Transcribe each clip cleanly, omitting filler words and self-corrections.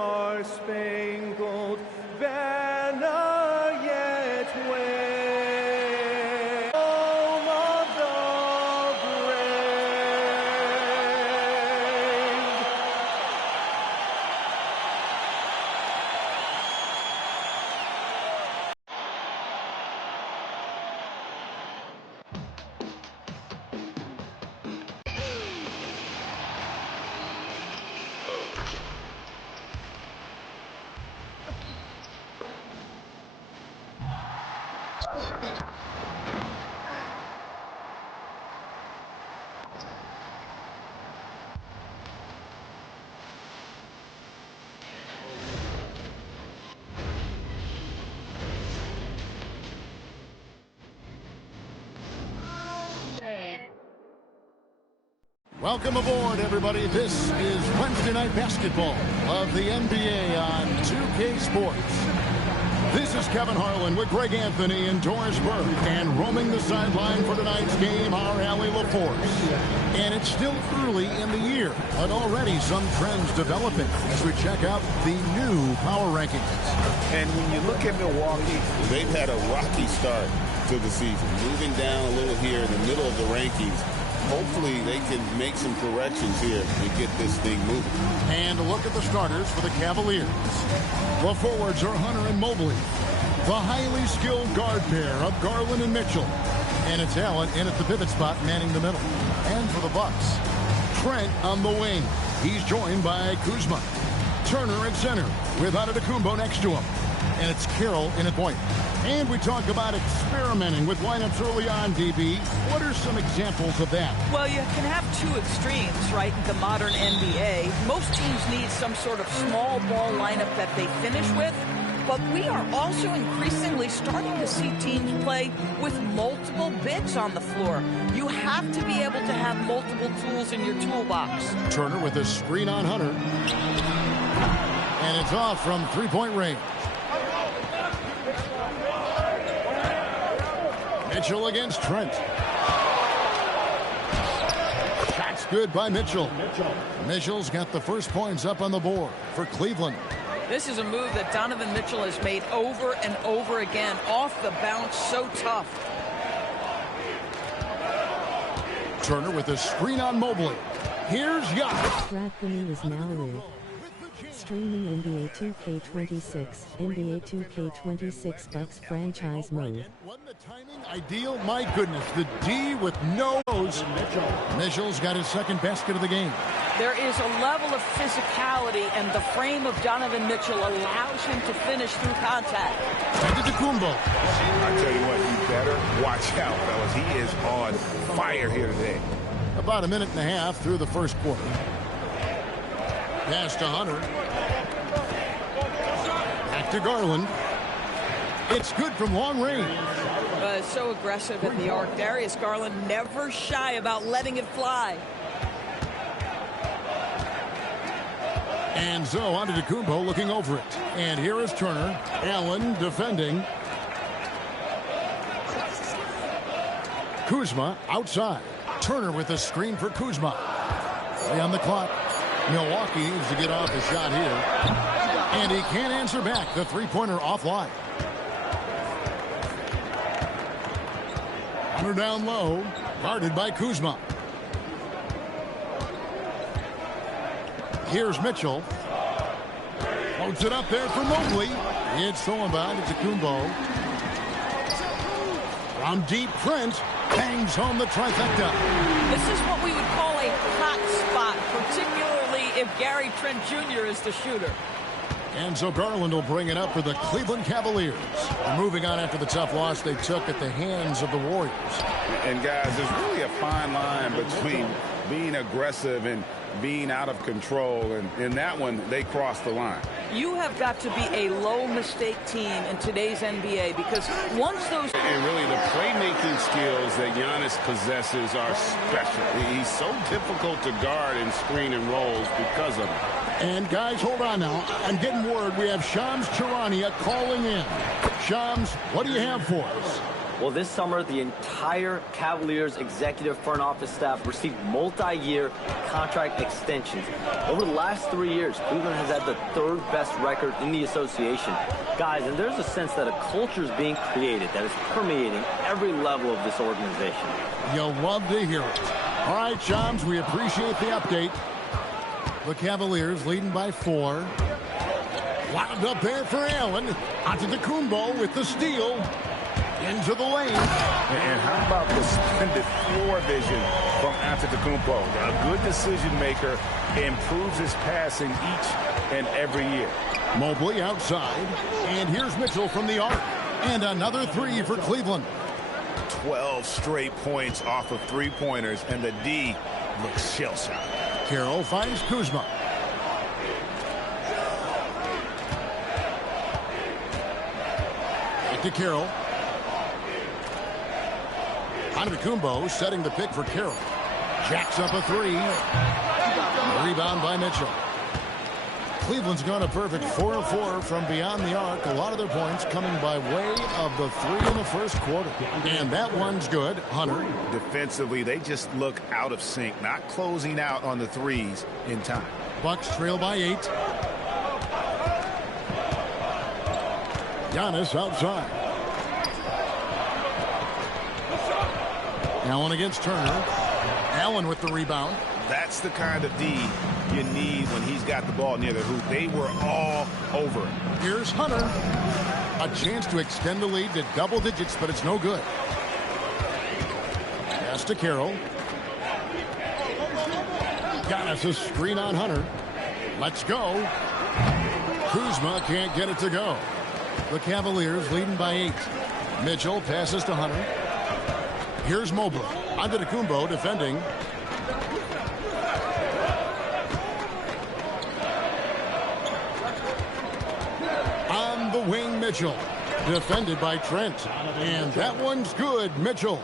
Star-Spangled Banner yet wave, home of the brave. Welcome aboard, everybody. This is Wednesday Night Basketball of the NBA on 2K Sports. This is Kevin Harlan with Greg Anthony and Doris Burke. And roaming the sideline for tonight's game, our Allie LaForce. And it's still early in the year, but already some trends developing as we check out the new power rankings. And when you look at Milwaukee, they've had a rocky start to the season. Moving down a little here in the middle of the rankings. Hopefully they can make some corrections here and get this thing moving. And a look at the starters for the Cavaliers. The forwards are Hunter and Mobley. The highly skilled guard pair of Garland and Mitchell. And it's Allen in at the pivot spot, manning the middle. And for the Bucks, Trent on the wing. He's joined by Kuzma. Turner at center with Antetokounmpo next to him. And it's Carroll in at point. And we talk about experimenting with lineups early on, DB. What are some examples of that? Well, you can have two extremes, right, in the modern NBA. Most teams need some sort of small ball lineup that they finish with. But we are also increasingly starting to see teams play with multiple bigs on the floor. You have to be able to have multiple tools in your toolbox. Turner with a screen on Hunter. And it's off from three-point range. Mitchell against Trent. Shot's good by Mitchell. Mitchell's got the first points up on the board for Cleveland. This is a move that Donovan Mitchell has made over and over again. Off the bounce, so tough. Turner with a screen on Mobley. Here's Giannis. Bradley is now live. Streaming NBA 2K26, NBA 2K26 Bucks franchise mode. Wasn't the timing ideal? My goodness, the D with no nose. Mitchell's got his second basket of the game. There is a level of physicality, and the frame of Donovan Mitchell allows him to finish through contact. Antetokounmpo. I tell you what, you better watch out, fellas. He is on fire here today. About a minute and a half through the first quarter. Pass to Hunter. Back to Garland. It's good from long range. So aggressive at the arc. Darius Garland never shy about letting it fly. And so Antetokounmpo looking over it. And here is Turner. Allen defending. Kuzma outside. Turner with a screen for Kuzma. 3 on the clock. Milwaukee needs to get off the shot here. And he can't answer back. The three-pointer offline. Hunter down low. Guarded by Kuzma. Here's Mitchell. Floats it up there for Mobley. It's stolen by Antetokounmpo. From deep, Trent bangs home the trifecta. This is what we would call a hot spot, particularly if Gary Trent Jr. is the shooter. And so Garland will bring it up for the Cleveland Cavaliers. And moving on after the tough loss they took at the hands of the Warriors. And guys, there's really a fine line between being aggressive and being out of control. And in that one, they crossed the line. You have got to be a low mistake team in today's NBA, because once those... And really the playmaking skills that Giannis possesses are special. He's so difficult to guard in screen and rolls because of it. And guys, hold on now. I'm getting word we have Shams Charania calling in. Shams, what do you have for us? Well, this summer, the entire Cavaliers executive front office staff received multi-year contract extensions. Over the last 3 years, Cleveland has had the third best record in the association. Guys, and there's a sense that a culture is being created that is permeating every level of this organization. You'll love to hear it. All right, Shams, we appreciate the update. The Cavaliers leading by 4. Wound up there for Allen. Antetokounmpo with the steal. Into the lane. And how about the splendid floor vision from Antetokounmpo? A good decision maker, improves his passing each and every year. Mobley outside. And here's Mitchell from the arc. And another 3 for Cleveland. 12 straight points off of three-pointers, and the D looks shell-shocked. Carroll finds Kuzma. To Carroll. Antetokounmpo setting the pick for Carroll. Jacks up a 3. Rebound by Mitchell. Cleveland's gone a perfect 4 of 4 from beyond the arc. A lot of their points coming by way of the 3 in the first quarter. And that one's good. Hunter. Defensively, they just look out of sync, not closing out on the threes in time. Bucks trail by 8. Giannis outside. Allen against Turner. Allen with the rebound. That's the kind of D you need when he's got the ball near the hoop. They were all over it. Here's Hunter. A chance to extend the lead to double digits, but it's no good. Pass to Carroll. Giannis a screen on Hunter. Let's go. Kuzma can't get it to go. The Cavaliers leading by 8. Mitchell passes to Hunter. Here's Mobley. Antetokounmpo defending. On the wing, Mitchell. Defended by Trent. And that one's good, Mitchell.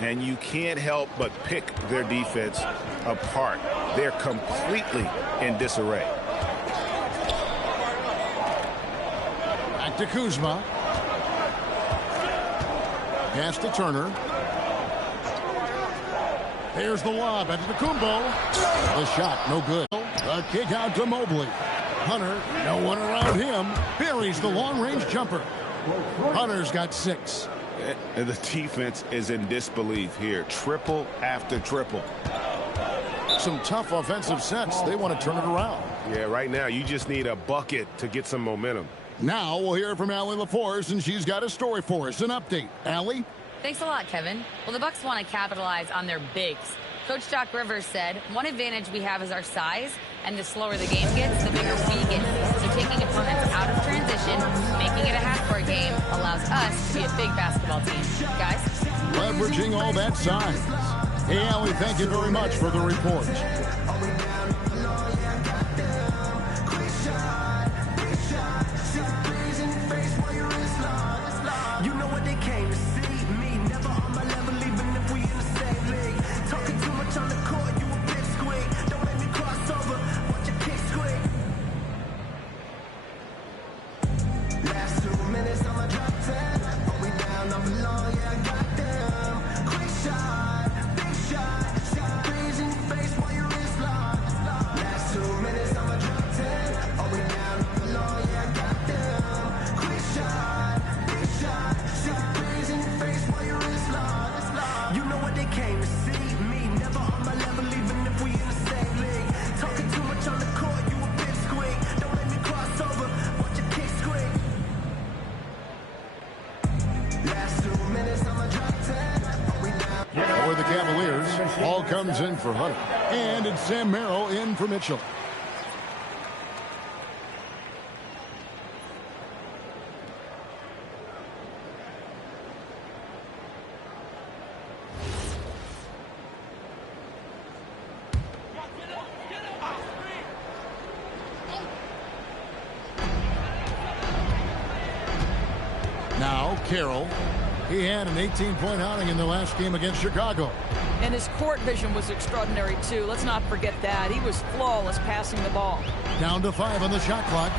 And you can't help but pick their defense apart. They're completely in disarray. Back to Kuzma. Pass to Turner. There's the lob. Antetokounmpo. The shot, no good. A kick out to Mobley. Hunter, no one around him. Buries the long-range jumper. Hunter's got 6. And the defense is in disbelief here. Triple after triple. Some tough offensive sets. They want to turn it around. Yeah, right now you just need a bucket to get some momentum. Now we'll hear from Allie LaForce, and she's got a story for us. An update. Allie? Thanks a lot, Kevin. Well, the Bucks want to capitalize on their bigs. Coach Doc Rivers said, one advantage we have is our size, and the slower the game gets, the bigger we get. So taking opponents out of transition, making it a half-court game, allows us to be a big basketball team. Guys? Leveraging all that size. Hey, Allie, thank you very much for the report. For the Cavaliers, Hall comes in for Hunter. And it's Sam Merrill in for Mitchell. Now, Carroll. He had an 18-point outing in the last game against Chicago. And his court vision was extraordinary, too. Let's not forget that. He was flawless passing the ball. Down to 5 on the shot clock.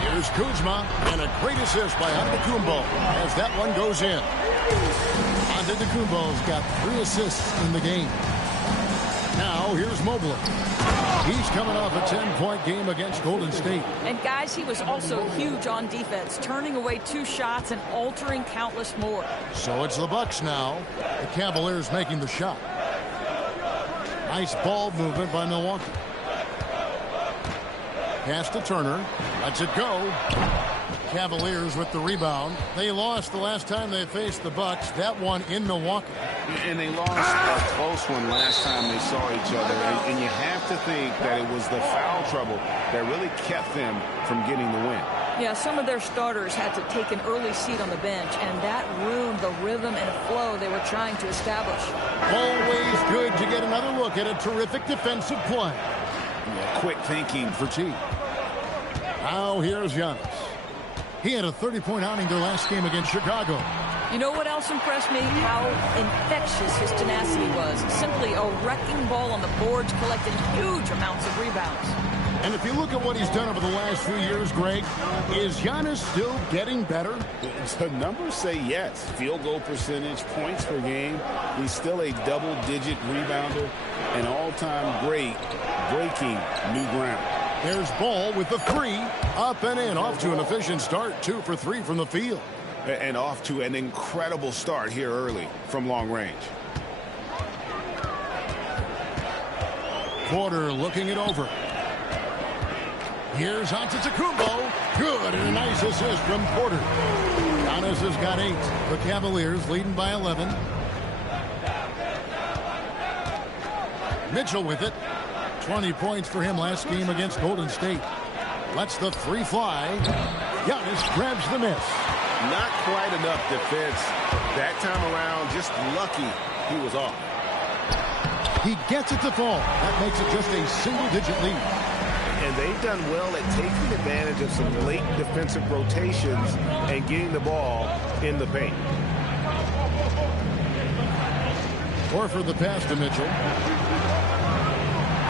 Here's Kuzma, and a great assist by Antetokounmpo as that one goes in. Antetokounmpo's got 3 assists in the game. Now here's Mobley. He's coming off a 10-point game against Golden State. And guys, he was also huge on defense, turning away 2 shots and altering countless more. So it's the Bucks now. The Cavaliers making the shot. Nice ball movement by Milwaukee. Pass to Turner. Lets it go. Cavaliers with the rebound. They lost the last time they faced the Bucks. That one in Milwaukee. And they lost a close one last time they saw each other. And you have to think that it was the foul trouble that really kept them from getting the win. Yeah, some of their starters had to take an early seat on the bench, and that ruined the rhythm and flow they were trying to establish. Always good to get another look at a terrific defensive play. Yeah, quick thinking for T. Now here's Giannis. He had a 30-point outing their last game against Chicago. You know what else impressed me? How infectious his tenacity was. Simply a wrecking ball on the boards, collecting huge amounts of rebounds. And if you look at what he's done over the last few years, Greg, is Giannis still getting better? The numbers say yes. Field goal percentage, points per game. He's still a double-digit rebounder, an all-time great, breaking new ground. There's Ball with the 3, up and in, off to an efficient start, 2 for 3 from the field. And off to an incredible start here early from long range. Porter looking it over. Here's Antetokounmpo. Good, and a nice assist from Porter. Giannis has got 8. The Cavaliers leading by 11. Mitchell with it. 20 points for him last game against Golden State. Lets the 3 fly. Giannis grabs the miss. Not quite enough defense that time around. Just lucky he was off. He gets it to fall. That makes it just a single-digit lead. And they've done well at taking advantage of some late defensive rotations and getting the ball in the paint. Horford the pass to Mitchell.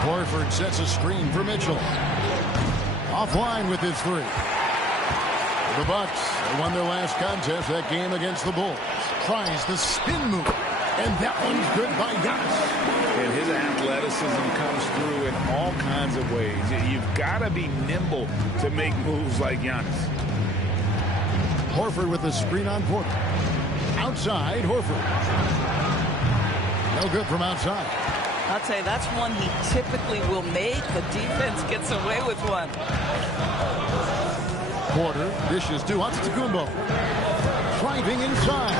Horford sets a screen for Mitchell. Offline with his 3. The Bucks won their last contest, that game against the Bulls. Tries the spin move, and that one's good by Giannis. And his athleticism comes through in all kinds of ways. You've got to be nimble to make moves like Giannis. Horford with a screen on Porter. Outside, Horford. No good from outside. I'll tell you, that's one he typically will make. The defense gets away with one. Porter dishes to Antetokounmpo. Driving inside.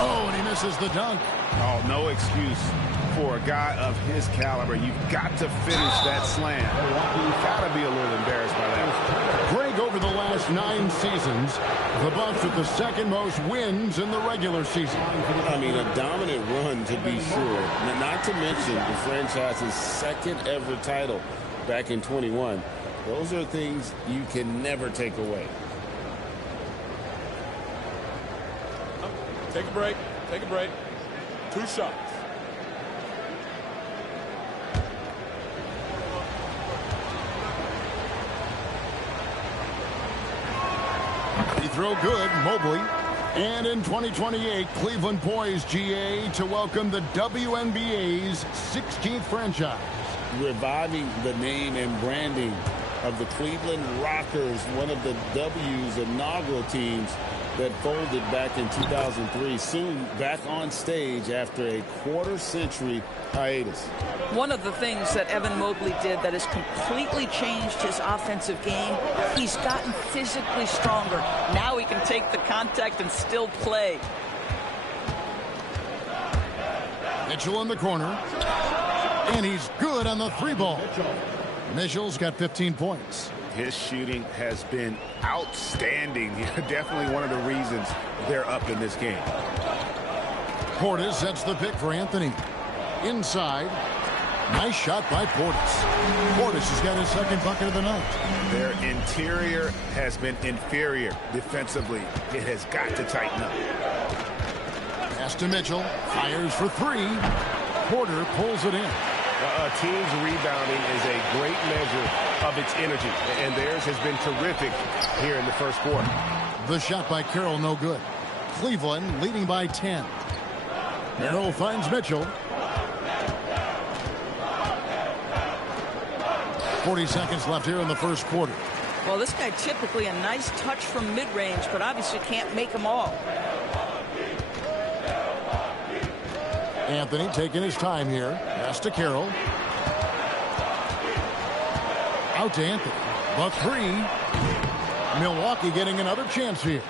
Oh, and he misses the dunk. Oh, no excuse for a guy of his caliber. You've got to finish that slam. You've got to be a little embarrassed by that. Greg, over the last 9 seasons, the Bucks with the 2nd most wins in the regular season. I mean, a dominant run to be sure. Not to mention the franchise's 2nd ever title back in 21. Those are things you can never take away. Take a break. Take a break. 2 shots. He throw good, Mobley. And in 2028, Cleveland poised, GA, to welcome the WNBA's 16th franchise. Reviving the name and branding of the Cleveland Rockers, one of the W's inaugural teams that folded back in 2003. Soon back on stage after a quarter-century hiatus. One of the things that Evan Mobley did that has completely changed his offensive game, he's gotten physically stronger. Now he can take the contact and still play. Mitchell in the corner. And he's good on the 3 ball. Mitchell's got 15 points. His shooting has been outstanding. Definitely one of the reasons they're up in this game. Portis sets the pick for Anthony. Inside. Nice shot by Portis. Portis has got his 2nd bucket of the night. Their interior has been inferior defensively. It has got to tighten up. Pass to Mitchell. Fires for 3. Porter pulls it in. A team's rebounding is a great measure of its energy, and theirs has been terrific here in the first quarter. The shot by Carroll, no good. Cleveland leading by 10. Carroll finds Mitchell. 40 seconds left here in the first quarter. Well, this guy typically a nice touch from mid-range, but obviously can't make them all. Anthony taking his time here. Pass to Carroll. Out to Anthony. The three. Milwaukee getting another chance here.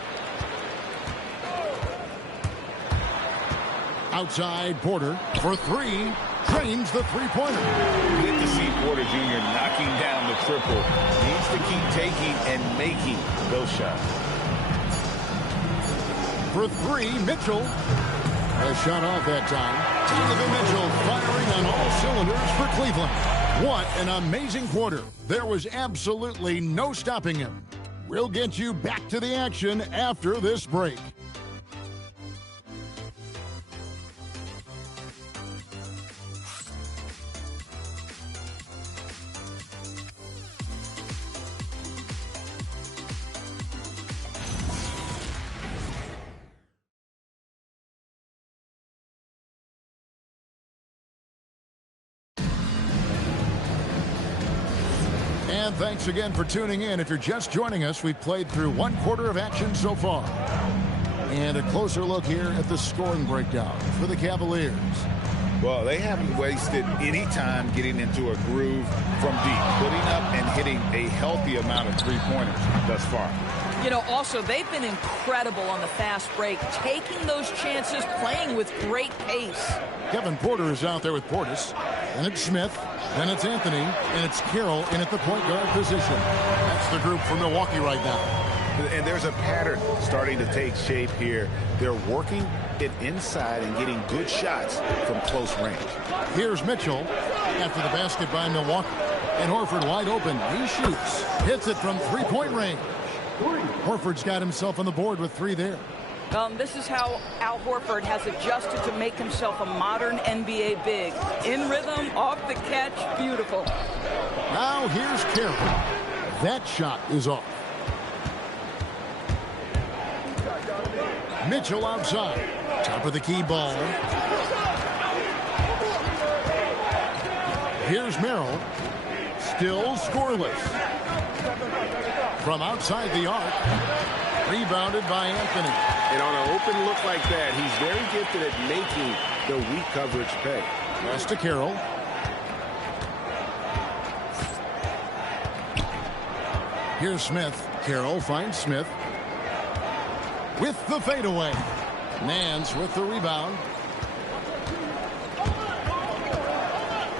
Outside Porter for three. Drains the three-pointer. Good to see Porter Jr. knocking down the triple. Needs to keep taking and making those shots. For three, Mitchell. A shot off that time. Donovan Mitchell firing on all cylinders for Cleveland. What an amazing quarter. There was absolutely no stopping him. We'll get you back to the action after this break. And thanks again for tuning in. If you're just joining us, we've played through one quarter of action so far. And a closer look here at the scoring breakdown for the Cavaliers. Well, they haven't wasted any time getting into a groove from deep, putting up and hitting a healthy amount of three-pointers thus far. You know, also, they've been incredible on the fast break, taking those chances, playing with great pace. Kevin Porter is out there with Portis. And it's Smith. Then it's Anthony. And it's Carroll in at the point guard position. That's the group for Milwaukee right now. And there's a pattern starting to take shape here. They're working it inside and getting good shots from close range. Here's Mitchell after the basket by Milwaukee. And Horford wide open. He shoots. Hits it from three-point range. Horford's got himself on the board with three there. This is how Al Horford has adjusted to make himself a modern NBA big. In rhythm, off the catch, beautiful. Now here's Carroll. That shot is off. Mitchell outside. Top of the key ball. Here's Merrill. Still scoreless. From outside the arc. Rebounded by Anthony. And on an open look like that, he's very gifted at making the weak coverage pay. Pass to Carroll. Here's Smith. Carroll finds Smith. With the fadeaway. Nance with the rebound.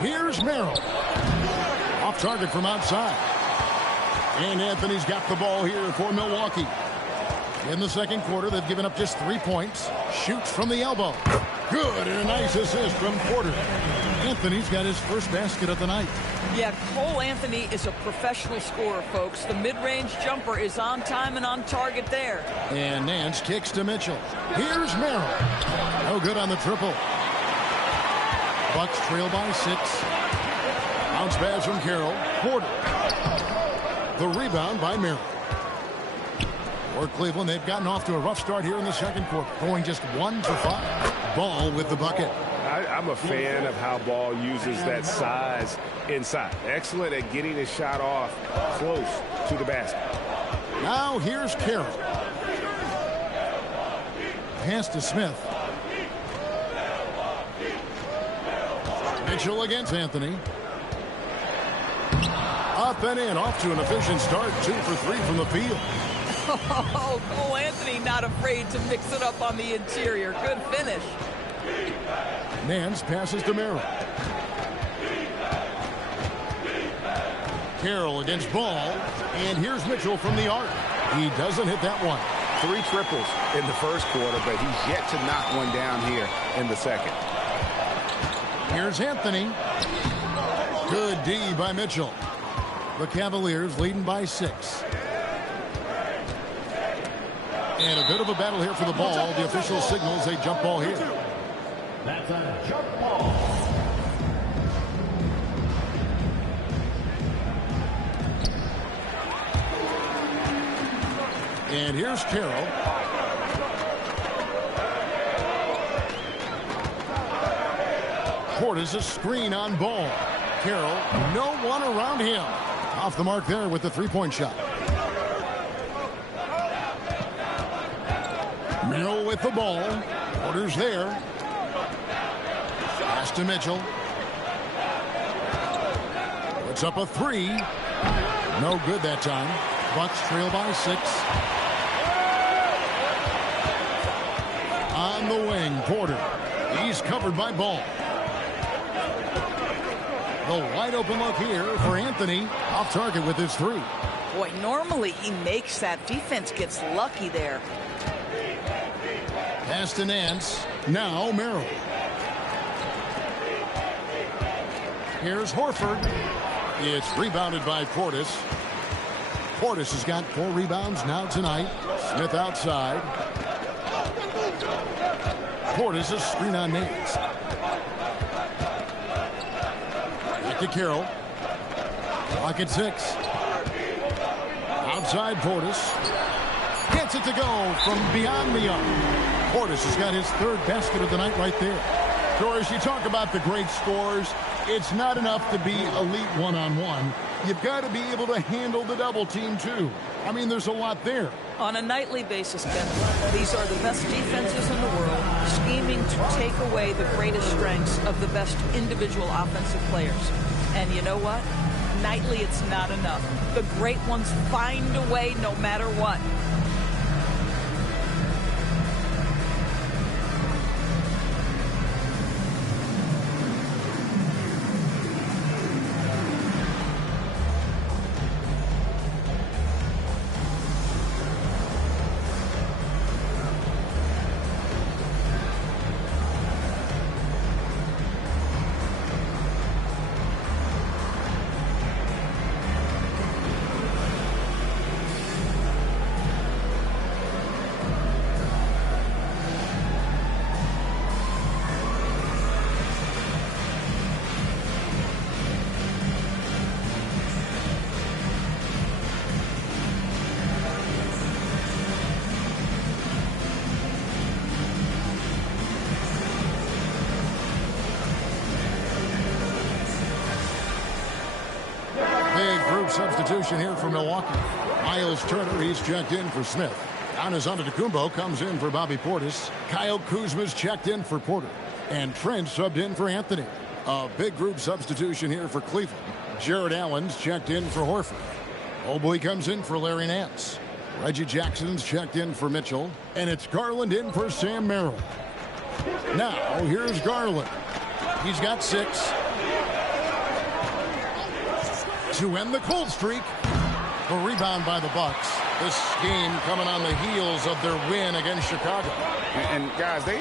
Here's Merrill. Off target from outside. And Anthony's got the ball here for Milwaukee. In the second quarter, they've given up just 3 points. Shoots from the elbow. Good, and a nice assist from Porter. Anthony's got his first basket of the night. Yeah, Cole Anthony is a professional scorer, folks. The mid-range jumper is on time and on target there. And Nance kicks to Mitchell. Here's Merrill. No good on the triple. Bucks trail by 6. Bounce pass from Carroll. Porter. The rebound by Merrill. For Cleveland, they've gotten off to a rough start here in the second quarter, going just 1 for 5. Ball with the bucket. I'm a fan of how Ball uses that size inside. Excellent at getting his shot off close to the basket. Now here's Carroll. Pass to Smith. Mitchell against Anthony. Up and in, off to an efficient start. 2 for 3 from the field. Oh, Cole Anthony not afraid to mix it up on the interior. Good finish. Nance passes to Merrill. Carroll against Ball. And here's Mitchell from the arc. He doesn't hit that one. 3 triples in the first quarter, but he's yet to knock one down here in the second. Here's Anthony. Good D by Mitchell. The Cavaliers leading by 6. And a bit of a battle here for the ball. The official signals a jump ball here. That's a jump ball. And here's Carroll. Portis a screen on ball. Carroll, no one around him. Off the mark there with the three-point shot. Merrill with the ball. Porter's there. Pass to Mitchell. Puts up a three. No good that time. Bucks trail by 6. On the wing, Porter. He's covered by Ball. The wide open look here for Anthony. Off target with his three. Boy, normally he makes that. Defense gets lucky there. Pass to Nance. Now Merrill. Here's Horford. It's rebounded by Portis. Portis has got 4 rebounds now tonight. Smith outside. Portis a screen on Nance. Back to Carroll. Clock at 6. Outside Portis. Gets it to go from beyond the arc. Portis has got his 3rd basket of the night right there. Doris, you talk about the great scores. It's not enough to be elite one-on-one. You've got to be able to handle the double team, too. I mean, there's a lot there. On a nightly basis, Ben, these are the best defenses in the world, scheming to take away the greatest strengths of the best individual offensive players. And you know what? Nightly, it's not enough. The great ones find a way no matter what. Substitution here for Milwaukee. Miles Turner, he's checked in for Smith. Giannis Antetokounmpo comes in for Bobby Portis. Kyle Kuzma's checked in for Porter. And Trent subbed in for Anthony. A big group substitution here for Cleveland. Jared Allen's checked in for Horford. Mobley comes in for Larry Nance. Reggie Jackson's checked in for Mitchell. And it's Garland in for Sam Merrill. Now, here's Garland. He's got 6. To end the cold streak. The rebound by the Bucks. This game coming on the heels of their win against Chicago. And guys, they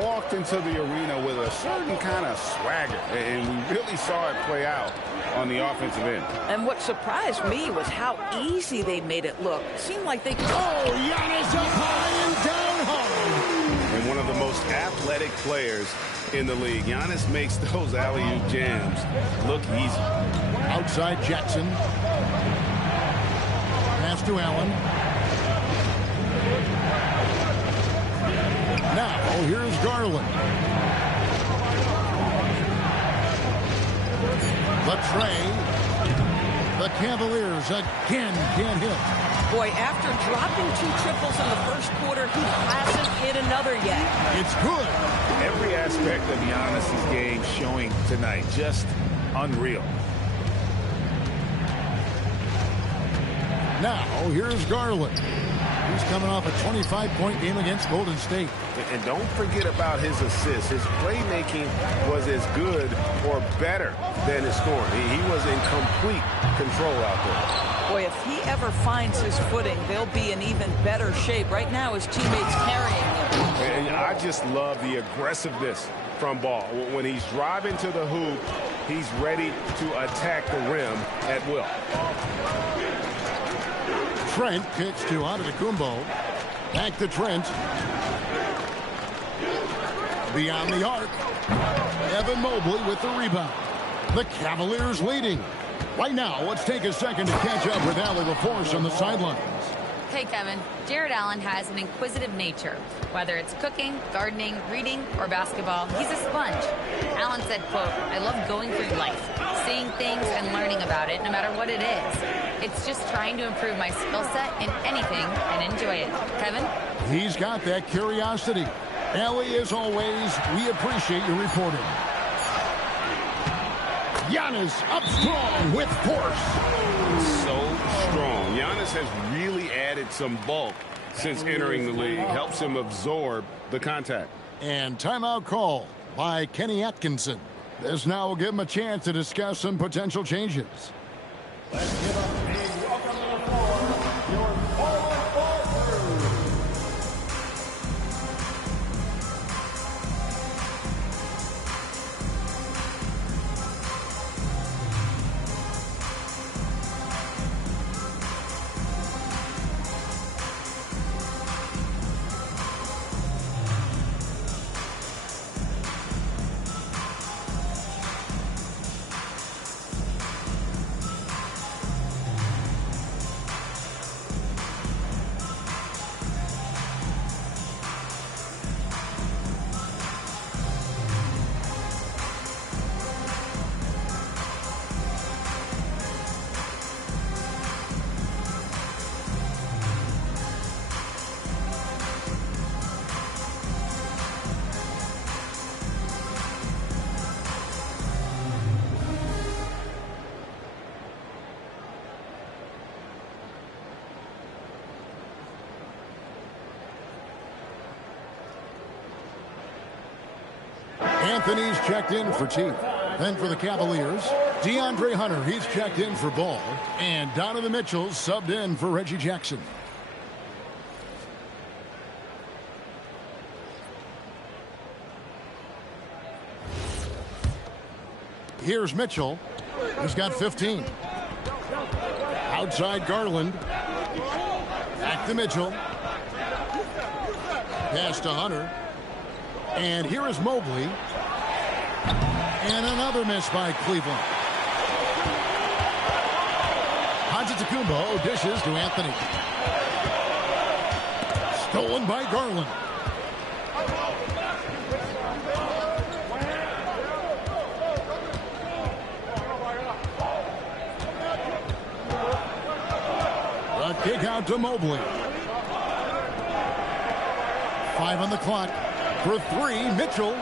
walked into the arena with a certain kind of swagger, and we really saw it play out on the offensive end. And what surprised me was how easy they made it look. It seemed like they could... Oh, Giannis up high and down hard. And one of the most athletic players in the league. Giannis makes those alley-oop jams look easy. Outside Jackson. Pass to Allen. Now, here's Garland. The tray. The Cavaliers again can't hit. Boy, after dropping 2 triples in the first quarter, he hasn't hit another yet. It's good. Every aspect of Giannis' game showing tonight. Just unreal. Now, here's Garland. He's coming off a 25-point game against Golden State. And don't forget about his assists. His playmaking was as good or better than his scoring. He was in complete control out there. Boy, if he ever finds his footing, they'll be in even better shape. Right now, his teammates carrying him. And I just love the aggressiveness from Ball. When he's driving to the hoop, he's ready to attack the rim at will. Trent kicks to Antetokounmpo. Back to Trent. Beyond the arc. Evan Mobley with the rebound. The Cavaliers leading. Right now, let's take a second to catch up with Allie LaForce on the sidelines. Hey, Kevin. Jared Allen has an inquisitive nature. Whether it's cooking, gardening, reading, or basketball, he's a sponge. Allen said, quote, "I love going through life, seeing things and learning about it, no matter what it is. It's just trying to improve my skill set in anything and enjoy it." Kevin? He's got that curiosity. Ellie, as always, we appreciate your reporting. Giannis up strong with force. So strong. Giannis has really added some bulk since entering the league. Helps him absorb the contact. And timeout call by Kenny Atkinson. This now will give him a chance to discuss some potential changes. Let's give up a welcome to the floor, your forward crew. Anthony's checked in for Teague. Then for the Cavaliers, DeAndre Hunter, he's checked in for Ball. And Donovan Mitchell subbed in for Reggie Jackson. Here's Mitchell. He's got 15. Outside Garland. Back to Mitchell. Pass to Hunter. And here is Mobley. And another miss by Cleveland. Antetokounmpo dishes to Anthony. Stolen by Garland. A kick out to Mobley. 5 on the clock. For 3, Mitchell.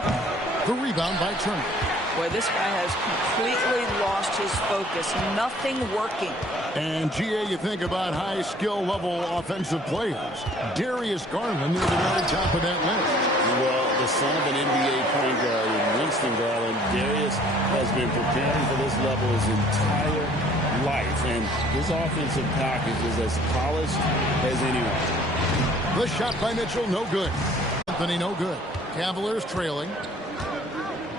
The rebound by Turner. Boy, this guy has completely lost his focus. Nothing working. And, GA, you think about high skill level offensive players. Darius Garland near the very top of that list. Well, the son of an NBA point guard in Winston Garland, Darius has been preparing for this level his entire life. And his offensive package is as polished as anyone. The shot by Mitchell, no good. Anthony, no good. Cavaliers trailing.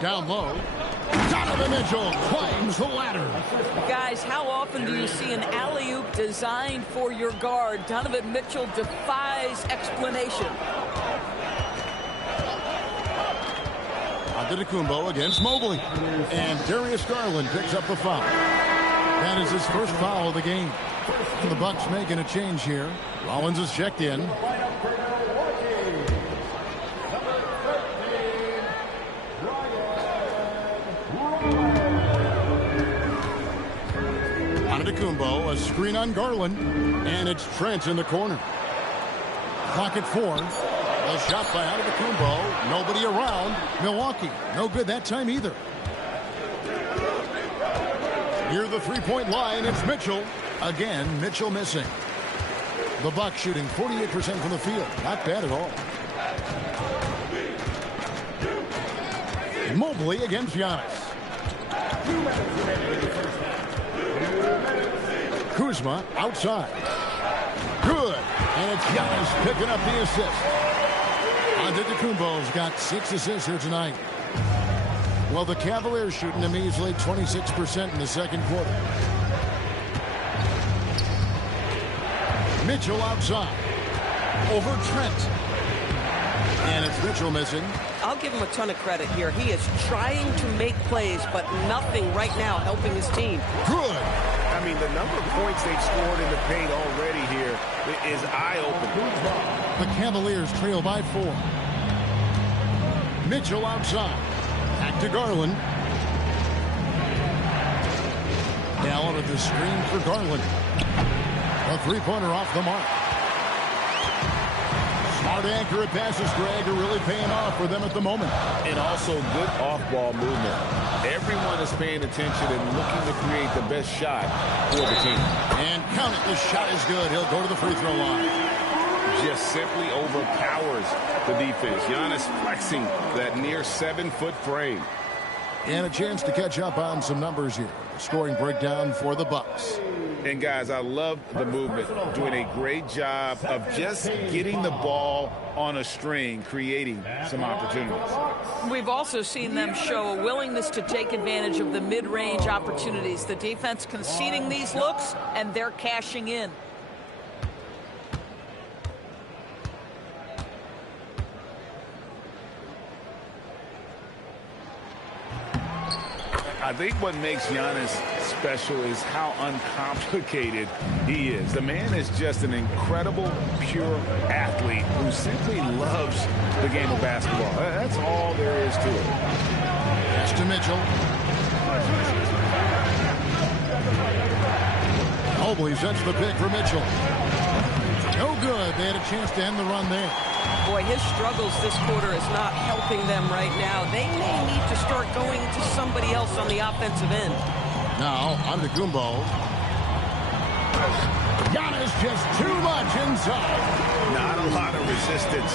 Down low. Donovan Mitchell climbs the ladder. Guys, how often do you see an alley-oop designed for your guard? Donovan Mitchell defies explanation. Antetokounmpo against Mobley. And Darius Garland picks up the foul. That is his first foul of the game. And the Bucks making a change here. Rollins is checked in. Antetokounmpo, a screen on Garland, and it's Trent in the corner. Clock at 4. A shot by Antetokounmpo. Nobody around. Milwaukee, no good that time either. Near the three-point line, it's Mitchell. Again, Mitchell missing. The Bucks shooting 48% from the field. Not bad at all. Mobley against Giannis. Kuzma outside. Good. And it's Giannis picking up the assist. Antetokounmpo's got 6 assists here tonight. Well, the Cavaliers shooting a measly 26% in the second quarter. Mitchell outside. Over Trent. And it's Mitchell missing. I'll give him a ton of credit here. He is trying to make plays, but nothing right now helping his team. Good. I mean, the number of points they've scored in the paint already here is eye-opening. The Cavaliers trail by 4. Mitchell outside. Back to Garland. Allen at the screen for Garland. A three-pointer off the mark. Smart, accurate passes, Greg, are really paying off for them at the moment. And also good off-ball movement. Everyone is paying attention and looking to create the best shot for the team. And count it, the shot is good. He'll go to the free throw line. Just simply overpowers the defense. Giannis flexing that near 7-foot frame. And a chance to catch up on some numbers here. Scoring breakdown for the Bucks. And guys, I love the movement. Doing a great job of just getting the ball on a string, creating some opportunities. We've also seen them show a willingness to take advantage of the mid-range opportunities. The defense conceding these looks, and they're cashing in. I think what makes Giannis special is how uncomplicated he is. The man is just an incredible, pure athlete who simply loves the game of basketball. That's all there is to it. Pass to Mitchell. Mobley sets the pick for Mitchell. No good. They had a chance to end the run there. Boy, his struggles this quarter is not helping them right now. They may need to start going to somebody else on the offensive end. Now, Antetokounmpo. Giannis just too much inside. Not a lot of resistance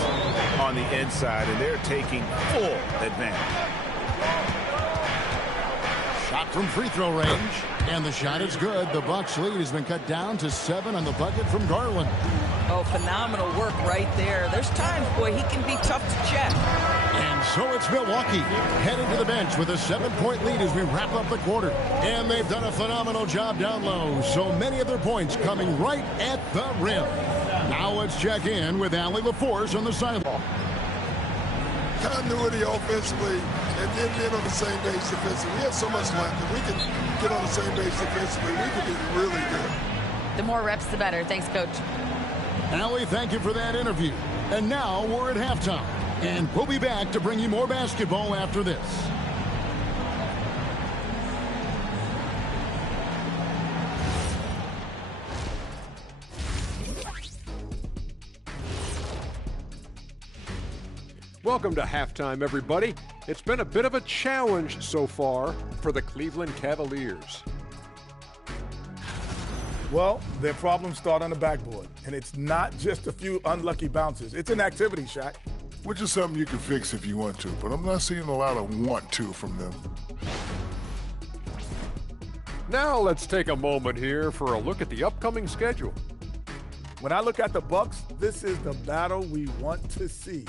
on the inside, and they're taking full advantage. Shot from free throw range. And the shot is good. The Bucks lead has been cut down to 7 on the bucket from Garland. Oh, phenomenal work right there. There's times, boy, he can be tough to check. And so it's Milwaukee heading to the bench with a 7-point lead as we wrap up the quarter. And they've done a phenomenal job down low. So many of their points coming right at the rim. Now let's check in with Allie LaForce on the sideline. Continuity offensively and then being on the same page defensively. We have so much left. If we can get on the same page defensively, we can be really good. The more reps, the better. Thanks, Coach. Allie, thank you for that interview. And now we're at halftime. And we'll be back to bring you more basketball after this. Welcome to halftime, everybody. It's been a bit of a challenge so far for the Cleveland Cavaliers. Well, their problems start on the backboard, and it's not just a few unlucky bounces. It's an activity, Shaq. Which is something you can fix if you want to, but I'm not seeing a lot of want to from them. Now let's take a moment here for a look at the upcoming schedule. When I look at the Bucks, this is the battle we want to see.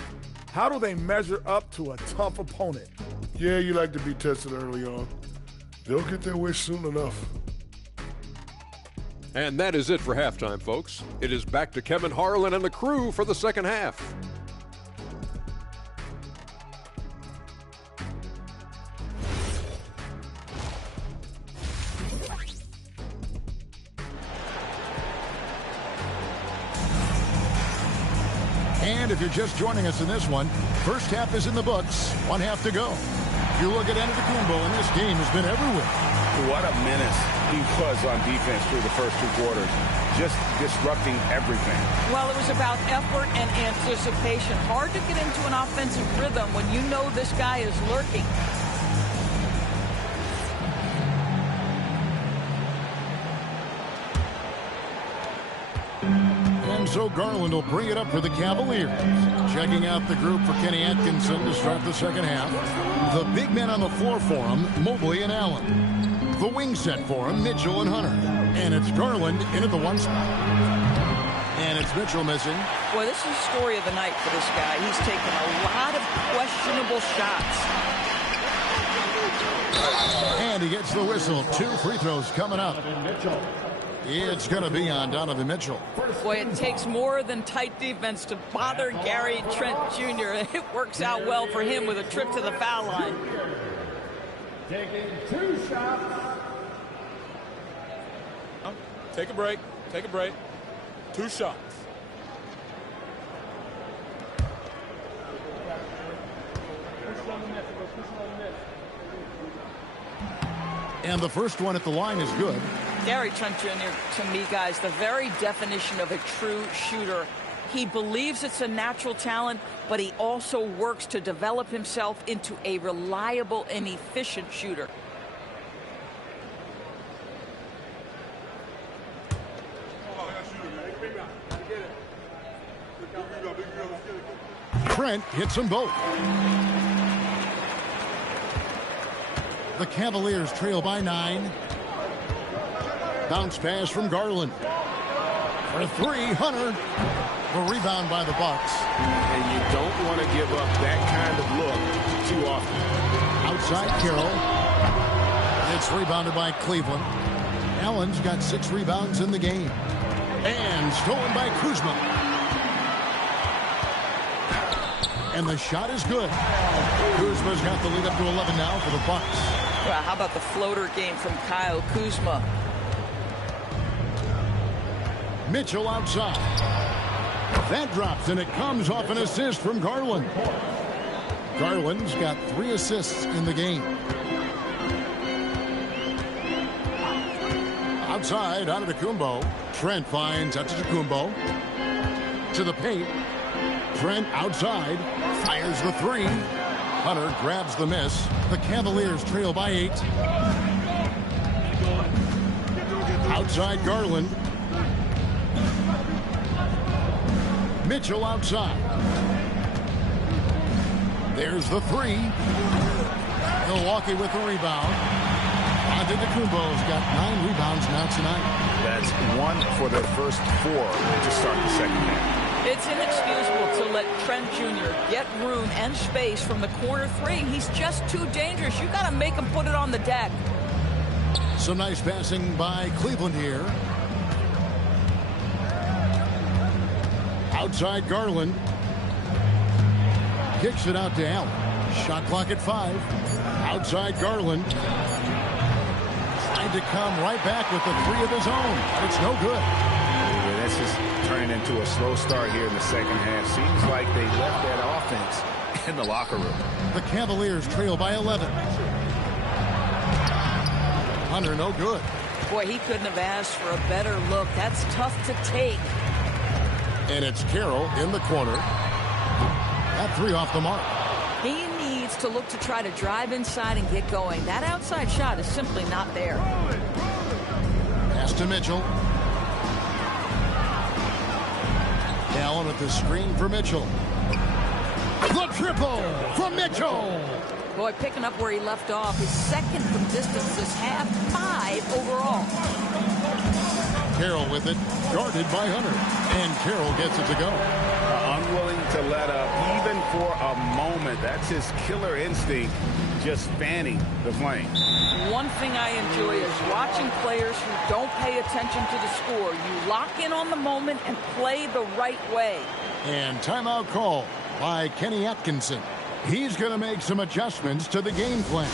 How do they measure up to a tough opponent? Yeah, you like to be tested early on. They'll get their wish soon enough. And that is it for halftime, folks. It is back to Kevin Harlan and the crew for the second half. And if you're just joining us in this one, first half is in the books, 1 half to go. If you look at Antetokounmpo, and this game has been everywhere. What a menace he was on defense through the first 2 quarters, just disrupting everything. Well, it was about effort and anticipation. Hard to get into an offensive rhythm when you know this guy is lurking. And so Garland will bring it up for the Cavaliers. Checking out the group for Kenny Atkinson to start the second half. The big men on the floor for him, Mobley and Allen. The wing set for him, Mitchell and Hunter. And it's Garland in at the 1 spot. And it's Mitchell missing. Boy, this is the story of the night for this guy. He's taken a lot of questionable shots. And he gets the whistle. 2 free throws coming up. It's going to be on Donovan Mitchell. Boy, it takes more than tight defense to bother Gary Trent Jr. It works out well for him with a trip to the foul line. Taking 2 shots. Take a break. Take a break. 2 shots. And the first one at the line is good. Gary Trent Jr., to me, guys, the very definition of a true shooter. He believes it's a natural talent, but he also works to develop himself into a reliable and efficient shooter. Trent hits them both. The Cavaliers trail by 9. Bounce pass from Garland. For 3, Hunter. The rebound by the Bucks. And you don't want to give up that kind of look too often. Outside Carroll. It's rebounded by Cleveland. Allen's got 6 rebounds in the game. And stolen by Kuzma. And the shot is good. Kuzma's got the lead up to 11 now for the Bucks. Well, how about the floater game from Kyle Kuzma? Mitchell outside. That drops, and it comes off an assist from Garland. Garland's got 3 assists in the game. Outside, Antetokounmpo. Trent finds Antetokounmpo. To the paint. Trent outside. Fires the 3. Hunter grabs the miss. The Cavaliers trail by 8. Outside Garland. Mitchell outside. There's the 3. Milwaukee with the rebound. Antetokounmpo's got 9 rebounds now tonight. That's 1 for their first 4 to start the second half. It's inexcusable to let Trent Jr. get room and space from the corner 3. He's just too dangerous. You got to make him put it on the deck. Some nice passing by Cleveland here. Outside Garland. Kicks it out to Allen. Shot clock at 5. Outside Garland. Trying to come right back with the 3 of his own. It's no good. Yeah, this is turning into a slow start here in the second half. Seems like they left that offense in the locker room. The Cavaliers trail by 11. Hunter, no good. Boy, he couldn't have asked for a better look. That's tough to take. And it's Carroll in the corner. That 3 off the mark. He needs to look to try to drive inside and get going. That outside shot is simply not there. Pass to Mitchell. Allen with the screen for Mitchell. The triple from Mitchell. Boy, picking up where he left off. His second from distance this half, 5 overall. Carroll with it, guarded by Hunter. And Carroll gets it to go. Unwilling to let up even for a moment. That's his killer instinct, just fanning the flame. One thing I enjoy is watching players who don't pay attention to the score. You lock in on the moment and play the right way. And timeout call by Kenny Atkinson. He's going to make some adjustments to the game plan.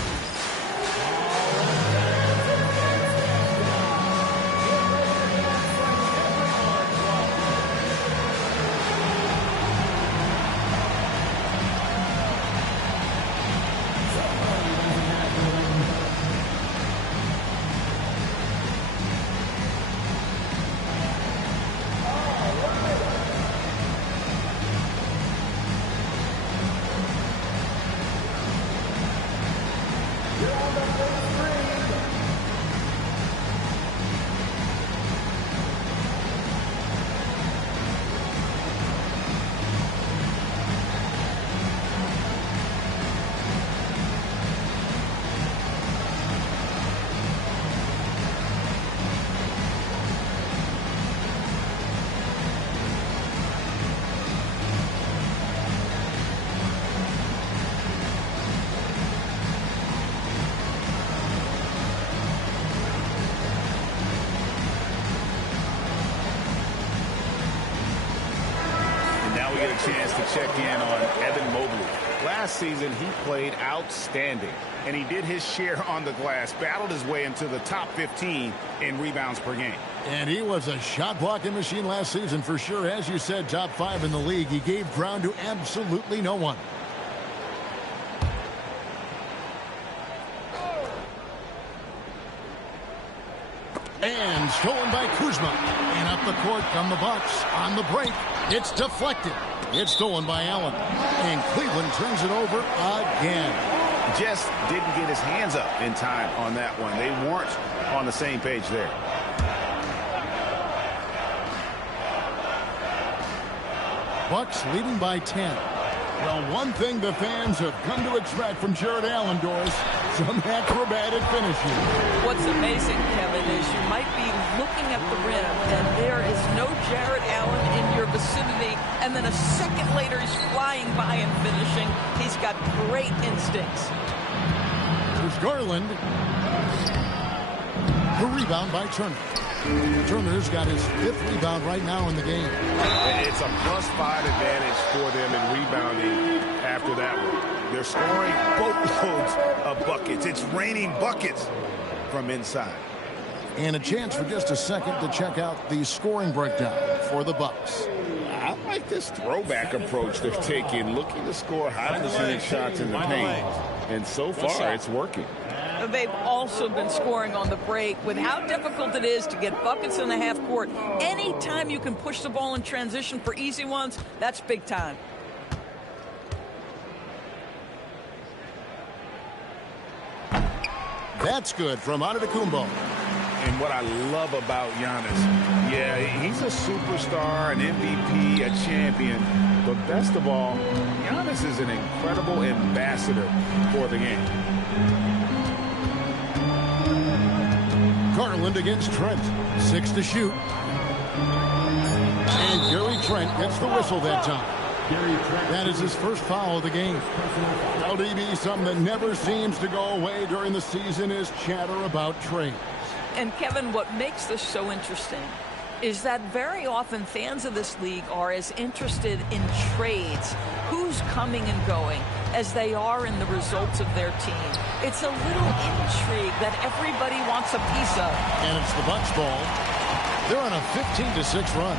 Chance to check in on Evan Mobley. Last season, he played outstanding, and he did his share on the glass, battled his way into the top 15 in rebounds per game. And he was a shot blocking machine last season for sure. As you said, top 5 in the league. He gave ground to absolutely no one. And stolen by Kuzma. And up the court come the Bucks. On the break, it's deflected. It's stolen by Allen. And Cleveland turns it over again. Just didn't get his hands up in time on that one. They weren't on the same page there. Bucks leading by 10. Well, one thing the fans have come to expect from Jared Allen, Doris, some acrobatic finishing. What's amazing, Kevin, is you might be looking at the rim, and there is no Jared Allen in your vicinity, and then a second later he's flying by and finishing. He's got great instincts. There's Garland. The rebound by Turner. Turner's got his 5th rebound right now in the game. It's a +5 advantage for them in rebounding after that one. They're scoring boatloads of buckets. It's raining buckets from inside. And a chance for just a second to check out the scoring breakdown for the Bucks. I like this throwback approach they're taking, looking to score high-percentage shots in the paint. And so far, it's working. They've also been scoring on the break. With how difficult it is to get buckets in the half court, anytime you can push the ball in transition for easy ones, that's big time. That's good from Antetokounmpo. And what I love about Giannis, yeah, he's a superstar, an MVP, a champion. But best of all, Giannis is an incredible ambassador for the game. Garland against Trent. 6 to shoot. And Gary Trent gets the whistle that time. That is his first foul of the game. LDB, something that never seems to go away during the season is chatter about trades. And Kevin, what makes this so interesting is that very often fans of this league are as interested in trades, who's coming and going, as they are in the results of their team. It's a little intrigue that everybody wants a piece of. And it's the Bucks ball. They're on a 15-6 run.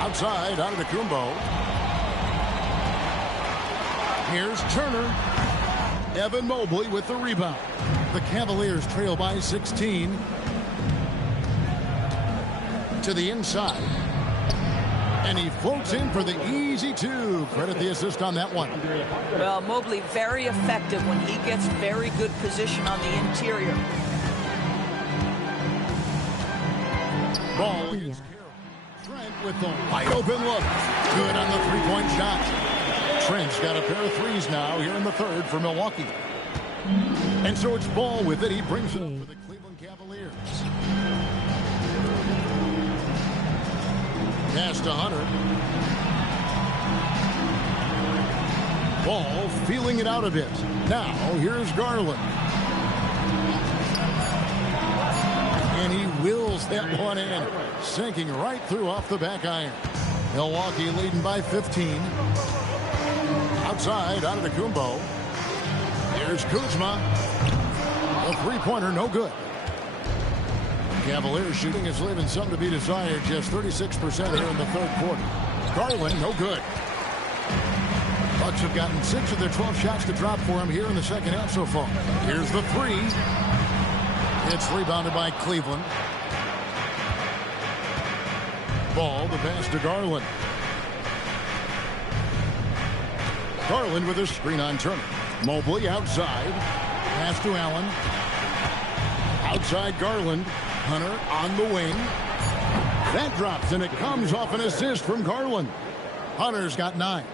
Outside, Antetokounmpo. Here's Turner. Evan Mobley with the rebound. The Cavaliers trail by 16. To the inside. And he floats in for the easy 2. Credit the assist on that one. Well, Mobley very effective when he gets very good position on the interior. Ball against Carroll. Trent with the wide open look. Good on the three-point shot. Trent's got a pair of threes now here in the third for Milwaukee. And so it's Ball with it. He brings it up for the Cleveland Cavaliers. Pass to Hunter. Ball feeling it out a bit. Now here's Garland. And he wills that one in. Sinking right through off the back iron. Milwaukee leading by 15. Outside, Antetokounmpo. Here's Kuzma. A three-pointer, no good. Cavaliers shooting is leaving something to be desired. Just 36% here in the third quarter. Garland, no good. Bucks have gotten 6 of their 12 shots to drop for him here in the second half so far. Here's the 3. It's rebounded by Cleveland. Ball, the pass to Garland. Garland with a screen on Turner. Mobley outside. Pass to Allen. Outside Garland. Hunter on the wing. That drops, and it comes off an assist from Garland. Hunter's got 9.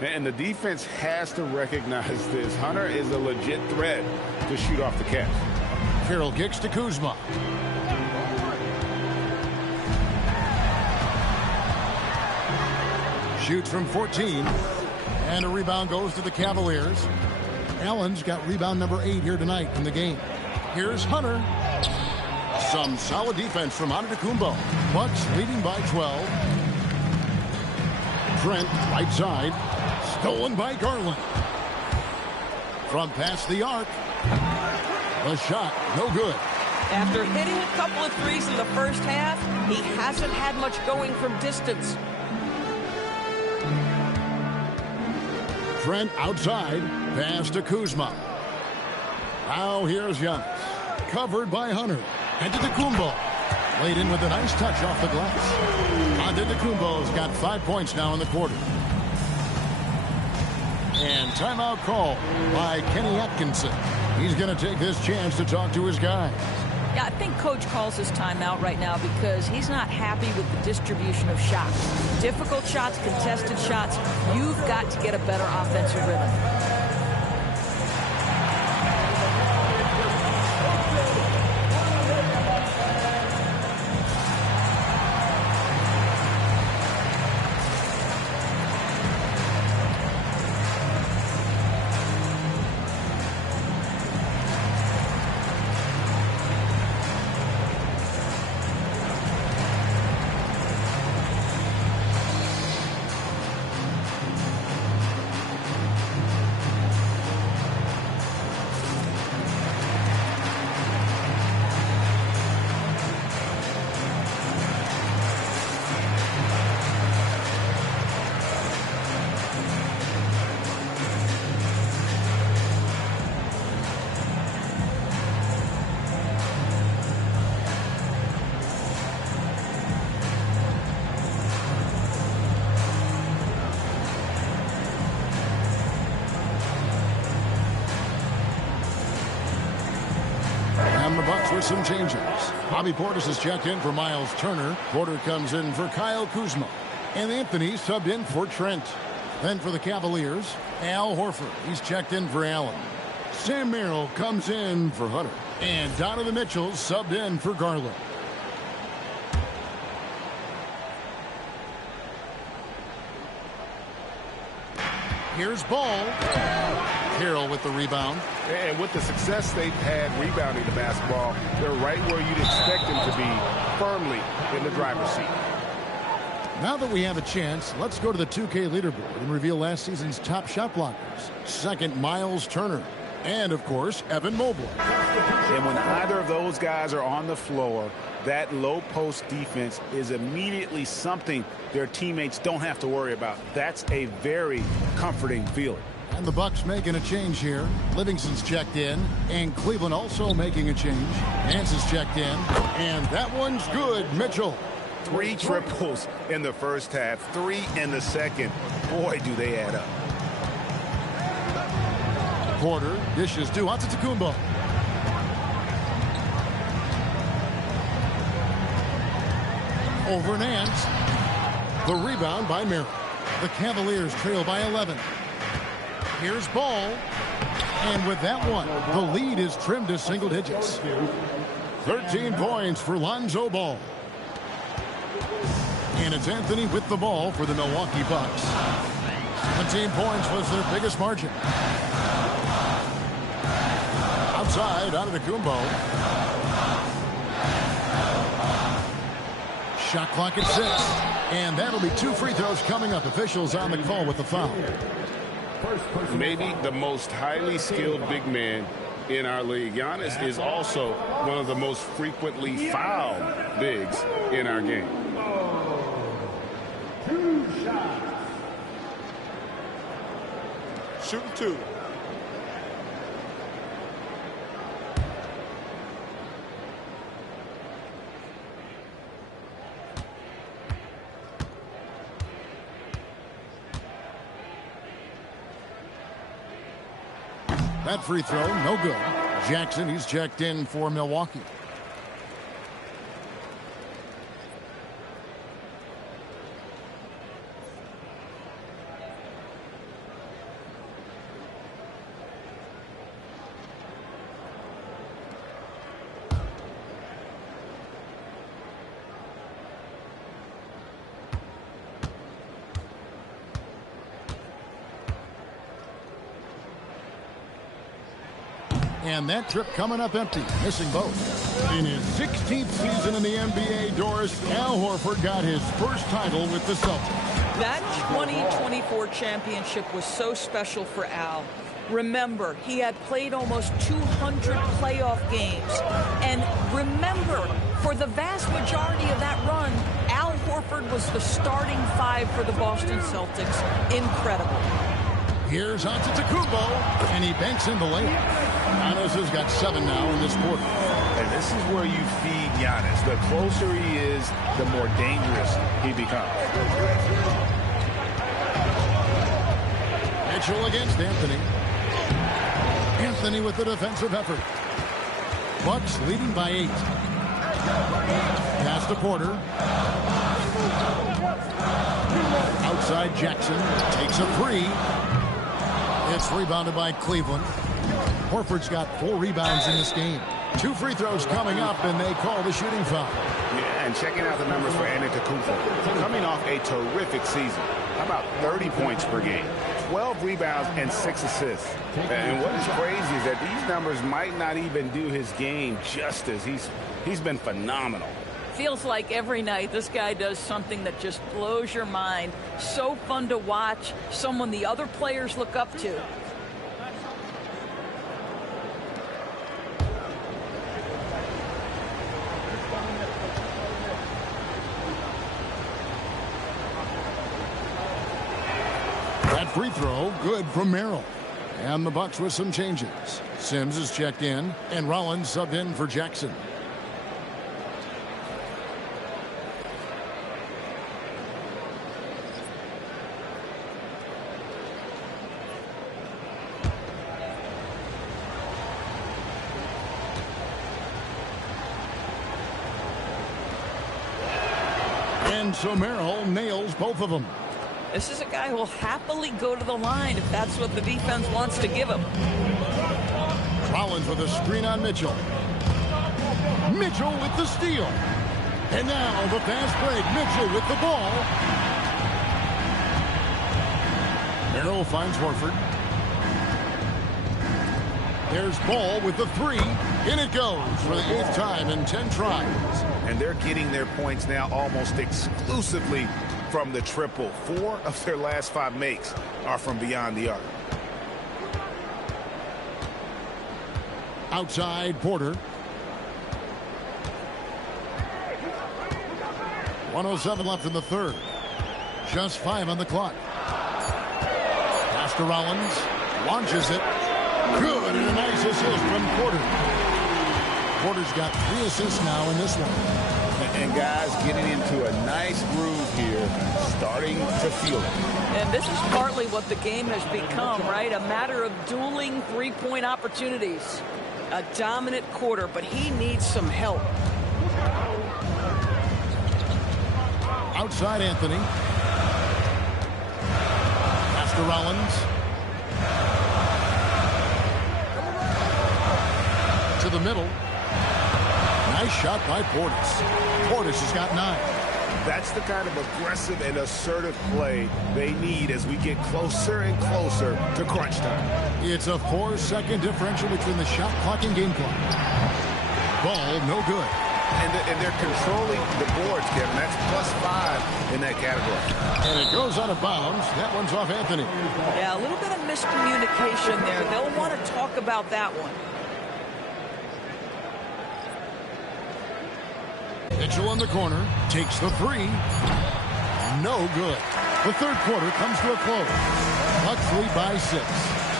And the defense has to recognize this. Hunter is a legit threat to shoot off the catch. Carroll kicks to Kuzma. Shoots from 14. And a rebound goes to the Cavaliers. Allen's got rebound number 8 here tonight in the game. Here's Hunter. Some solid defense from Antetokounmpo. Bucks leading by 12. Trent, right side. Stolen by Garland. From past the arc. A shot, no good. After hitting a couple of threes in the first half, he hasn't had much going from distance. Trent outside. Pass to Kuzma. Now here's Giannis. Covered by Hunter. Antetokounmpo. Laid in with a nice touch off the glass. Antetokounmpo's got 5 points now in the quarter. And timeout call by Kenny Atkinson. He's going to take this chance to talk to his guys. Yeah, I think Coach calls his timeout right now because he's not happy with the distribution of shots. Difficult shots, contested shots. You've got to get a better offensive rhythm. For some changes. Bobby Portis is checked in for Miles Turner. Porter comes in for Kyle Kuzma. And Anthony subbed in for Trent. Then for the Cavaliers, Al Horford. He's checked in for Allen. Sam Merrill comes in for Hunter. And Donovan Mitchell subbed in for Garland. Here's Ball. Carroll with the rebound. And with the success they've had rebounding the basketball, they're right where you'd expect them to be, firmly in the driver's seat. Now that we have a chance, let's go to the 2K leaderboard and reveal last season's top shot blockers. Second, Miles Turner. And, of course, Evan Mobley. And when either of those guys are on the floor, that low post defense is immediately something their teammates don't have to worry about. That's a very comforting feeling. And the Bucks making a change here. Livingston's checked in. And Cleveland also making a change. Nance is checked in. And that one's good. Mitchell. 3 triples in the first half. 3 in the second. Boy, do they add up. Porter dishes to Antetokounmpo. Over Nance. The rebound by Merrill. The Cavaliers trail by 11. Here's Ball. And with that one, the lead is trimmed to single digits. 13 points for Lonzo Ball. And it's Anthony with the ball for the Milwaukee Bucks. 17 points was their biggest margin. Outside, Antetokounmpo. Shot clock at 6. And that'll be 2 free throws coming up. Officials on the call with the foul. Maybe the most highly skilled big man in our league. Giannis is also one of the most frequently fouled bigs in our game. 2 shots. Shooting 2. That free throw, no good. Jackson, he's checked in for Milwaukee. And that trip coming up empty, missing both. In his 16th season in the NBA, Doris, Al Horford got his first title with the Celtics. That 2024 championship was so special for Al. Remember, he had played almost 200 playoff games. And remember, for the vast majority of that run, Al Horford was the starting 5 for the Boston Celtics. Incredible. Here's Antetokounmpo, and he banks in the layup. Giannis has got 7 now in this quarter. And this is where you feed Giannis. The closer he is, the more dangerous he becomes. Mitchell against Anthony. Anthony with the defensive effort. Bucks leading by 8. Pass to Porter. Outside Jackson takes a 3. It's rebounded by Cleveland. Horford's got 4 rebounds in this game. 2 free throws coming up, and they call the shooting foul. Yeah, and checking out the numbers for Antetokounmpo. Coming off a terrific season. How about 30 points per game? 12 rebounds and 6 assists. And what is crazy is that these numbers might not even do his game justice. He's been phenomenal. Feels like every night this guy does something that just blows your mind. So fun to watch. Someone the other players look up to. That free throw, good from Merrill. And the Bucks with some changes. Sims is checked in, and Rollins subbed in for Jackson. And so Merrill nails both of them. This is a guy who will happily go to the line if that's what the defense wants to give him. Rollins with a screen on Mitchell. Mitchell with the steal. And now the fast break. Mitchell with the ball. Merrill finds Horford. There's Ball with the 3. In it goes for the 8th time in 10 tries. And they're getting their points now almost exclusively from the triple. 4 of their last 5 makes are from beyond the arc. Outside Porter. 1:07 left in the third. Just 5 on the clock. Pass to Rollins. Launches it. Good, and a nice assist from Porter. Porter's got 3 assists now in this one. And guys getting into a nice groove here, starting to feel it. And this is partly what the game has become, right? A matter of dueling three-point opportunities. A dominant quarter, but he needs some help. Outside Anthony. Pass to Rollins. To the middle. Nice shot by Portis. Portis has got 9. That's the kind of aggressive and assertive play they need as we get closer and closer to crunch time. It's a 4-second differential between the shot clock and game clock. Ball no good. And they're controlling the boards, Kevin. That's +5 in that category. And it goes out of bounds. That one's off Anthony. Yeah, a little bit of miscommunication there. They'll want to talk about that one. Mitchell in the corner, takes the 3. No good. The third quarter comes to a close. Bucks lead by 6.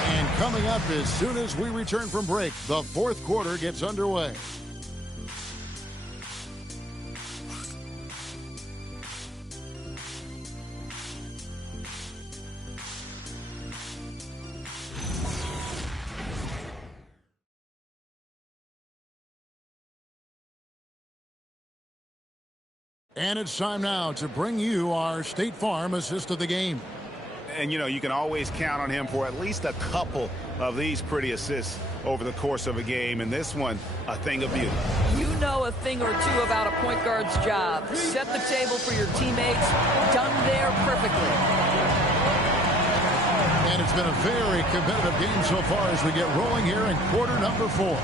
And coming up as soon as we return from break, the fourth quarter gets underway. And it's time now to bring you our State Farm assist of the game. And, you know, you can always count on him for at least a couple of these pretty assists over the course of a game. And this one, a thing of beauty. You know a thing or two about a point guard's job. Set the table for your teammates. Done there perfectly. And it's been a very competitive game so far as we get rolling here in quarter number 4.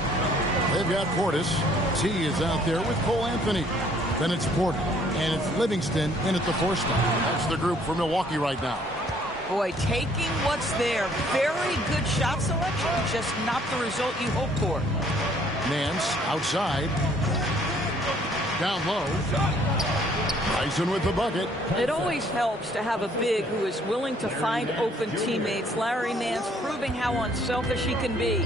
They've got Portis. T is out there with Cole Anthony. Then it's Porter. And it's Livingston in at the 4 spot. That's the group for Milwaukee right now. Boy, taking what's there. Very good shot selection, just not the result you hope for. Nance outside. Down low. Bryson with the bucket. It always helps to have a big who is willing to find open teammates. Larry Nance proving how unselfish he can be.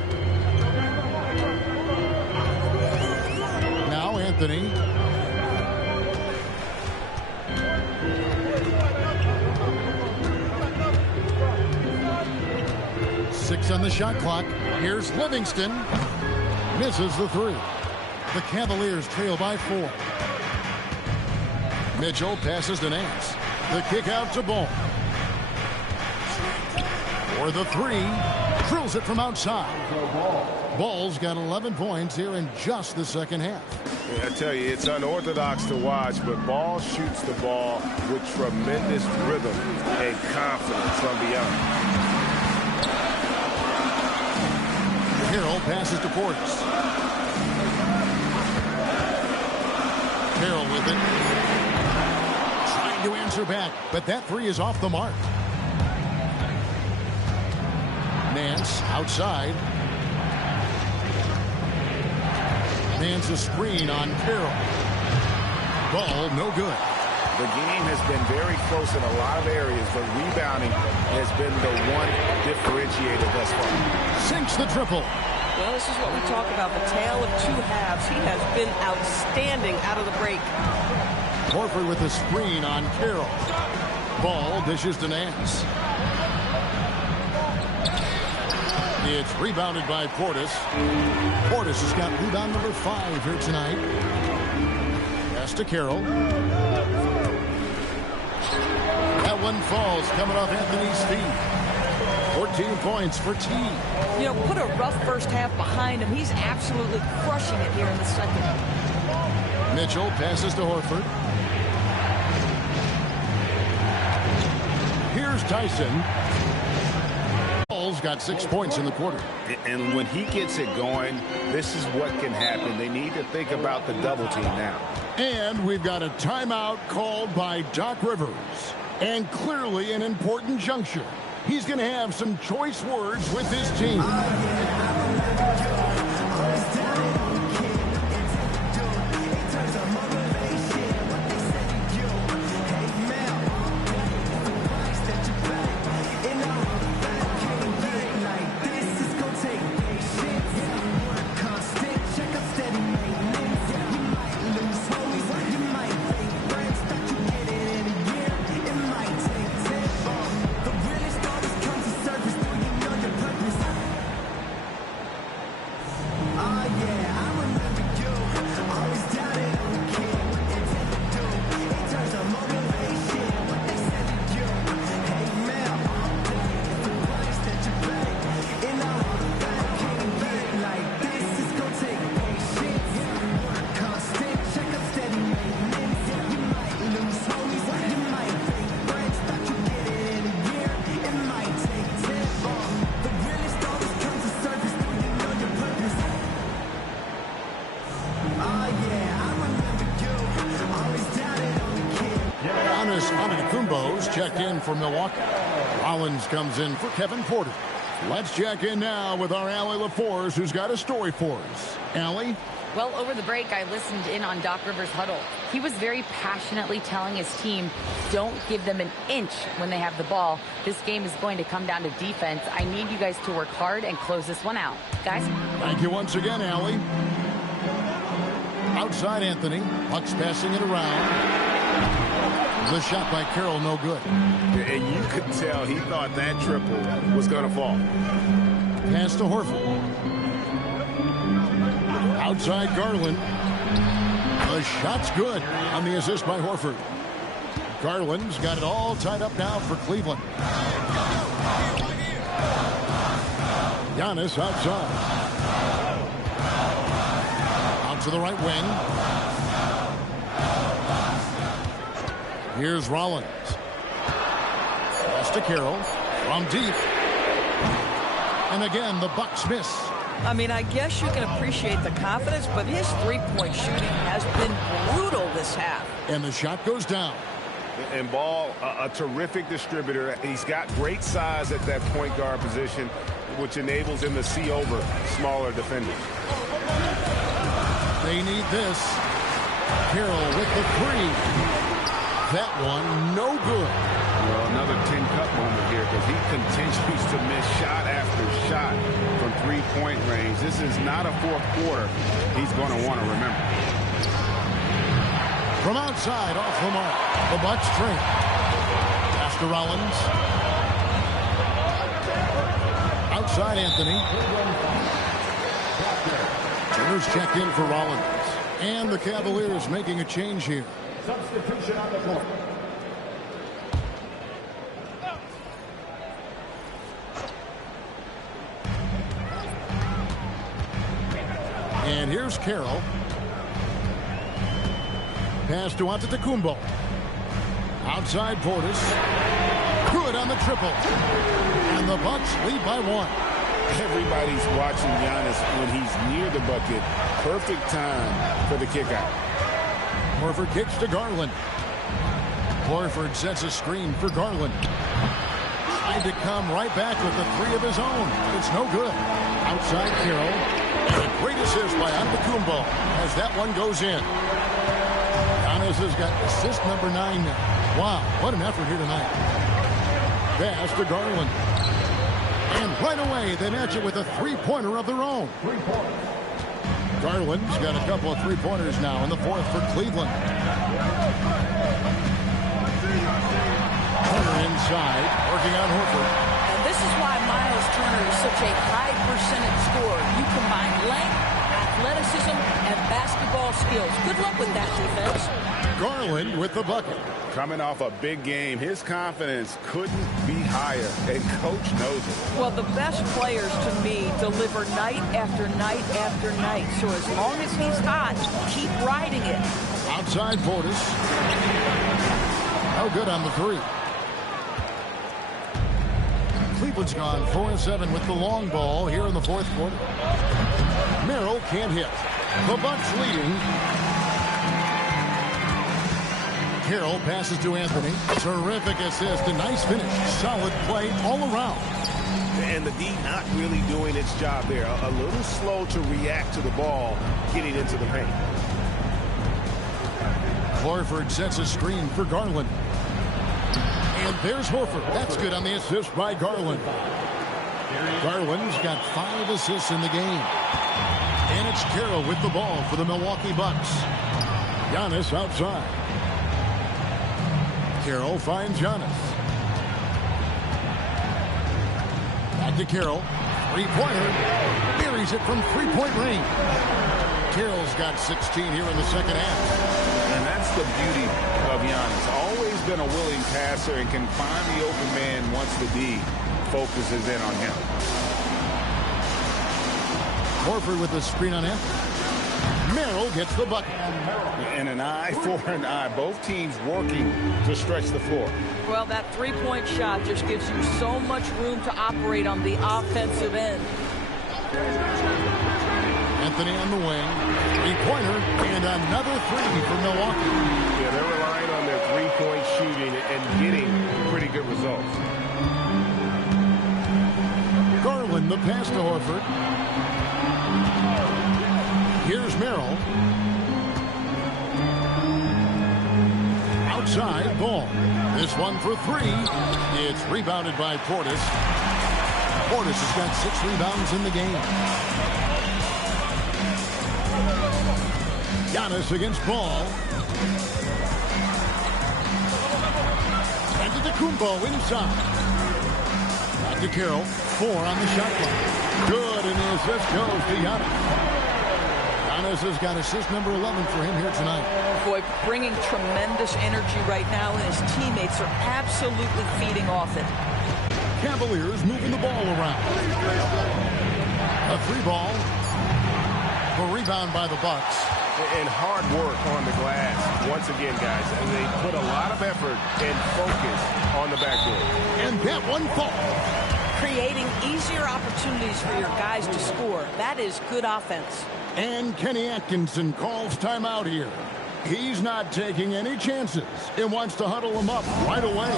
Anthony. Six on the shot clock. Here's Livingston. Misses the three. The Cavaliers trail by 4. Mitchell passes to Nance. The kick out to Ball. For the three. Drills it from outside. Ball's got 11 points here in just the second half. Yeah, I tell you, it's unorthodox to watch, but Ball shoots the ball with tremendous rhythm and confidence from beyond. Carroll passes to Portis. Carroll with it. Trying to answer back, but that three is off the mark. Nance outside. Nance a screen on Carroll. Ball no good. The game has been very close in a lot of areas, but rebounding has been the one differentiator thus far. Sinks the triple. Well, this is what we talk about, the tale of two halves. He has been outstanding out of the break. Horford with a screen on Carroll. Ball dishes to Nance. It's rebounded by Portis. Portis has got rebound number 5 here tonight. Pass to Carroll. That one falls coming off Anthony's feet. 14 points for T. You know, put a rough first half behind him. He's absolutely crushing it here in the second. Mitchell passes to Horford. Here's Tyson. Ball's got 6 points in the quarter. And when he gets it going, this is what can happen. They need to think about the double team now. And we've got a timeout called by Doc Rivers. And clearly an important juncture. He's going to have some choice words with his team. Checked in for Milwaukee. Rollins comes in for Kevin Porter. Let's check in now with our Allie LaForce, who's got a story for us. Allie? Well, over the break, I listened in on Doc Rivers' huddle. He was very passionately telling his team, don't give them an inch when they have the ball. This game is going to come down to defense. I need you guys to work hard and close this one out. Guys? Thank you once again, Allie. Outside Anthony. Bucks passing it around. The shot by Carroll, no good. And you could tell he thought that triple was going to fall. Pass to Horford. Outside Garland. The shot's good on the assist by Horford. Garland's got it all tied up now for Cleveland. Giannis outside. Out to the right wing. Here's Rollins. Pass to Carroll from deep. And again, the Bucks miss. I mean, I guess you can appreciate the confidence, but his three-point shooting has been brutal this half. And the shot goes down. And Ball, a terrific distributor. He's got great size at that point guard position, which enables him to see over smaller defenders. They need this. Carroll with the three. That one, no good. Well, another tin cup moment here because he continues to miss shot after shot from three-point range. This is not a fourth quarter he's going to want to remember. From outside, off the mark. The Bucks trail. Pass to Rollins. Outside Anthony. Turner's checked in for Rollins. And the Cavaliers making a change here. Substitution on the floor. And here's Carroll. Pass to Antetokounmpo. Outside Portis. Good on the triple. And the Bucks lead by 1. Everybody's watching Giannis when he's near the bucket. Perfect time for the kick out. Horford kicks to Garland. Horford sets a screen for Garland. Tried to come right back with the 3 of his own. It's no good. Outside Carroll. And a great assist by Antetokounmpo as that one goes in. Giannis has got assist number 9 now. Wow, what an effort here tonight. Pass to Garland. And right away, they match it with a 3-pointer of their own. Garland's got a couple of 3-pointers now in the 4th for Cleveland. Turner inside, working on Horford. And this is why Miles Turner is such a high percentage scorer. You combine length, athleticism, and basketball skills. Good luck with that defense. Garland with the bucket. Coming off a big game, his confidence couldn't be higher, and Coach knows it. Well, the best players, to me, deliver night after night after night. So as long as he's hot, keep riding it. Outside Portis. No good on the 3. Cleveland's gone 4-7 with the long ball here in the 4th quarter. Merrill can't hit. The Bucks leading. Carroll passes to Anthony. Terrific assist. A nice finish. Solid play all around. And the D not really doing its job there. A little slow to react to the ball getting into the paint. Horford sets a screen for Garland. And there's Horford. That's good on the assist by Garland. Garland's got 5 assists in the game. And it's Carroll with the ball for the Milwaukee Bucks. Giannis outside. Carroll finds Giannis. Back to Carroll. 3-pointer. Buries it from 3-point range. Carroll's got 16 here in the second half. And that's the beauty of Giannis. Always been a willing passer and can find the open man once the D focuses in on him. Horford with the screen on him. Merrill gets the bucket. And an eye for an eye. Both teams working to stretch the floor. Well, that 3-point shot just gives you so much room to operate on the offensive end. Anthony on the wing. 3-pointer and another 3 for Milwaukee. Yeah, they're relying on their 3-point shooting and getting pretty good results. Garland, the pass to Horford. Here's Merrill. Outside ball. This one for 3. It's rebounded by Portis. Portis has got 6 rebounds in the game. Giannis against Ball. Antetokounmpo inside. Back to Carroll. 4 on the shot clock. Good, and the assist goes to Giannis. Giannis has got assist number 11 for him here tonight. Boy, bringing tremendous energy right now, and his teammates are absolutely feeding off it. Cavaliers moving the ball around. A 3-ball. A rebound by the Bucks. And hard work on the glass. Once again, guys, and they put a lot of effort and focus on the backboard. And that one falls. Creating easier opportunities for your guys to score. That is good offense. And Kenny Atkinson calls timeout here. He's not taking any chances. He wants to huddle them up right away.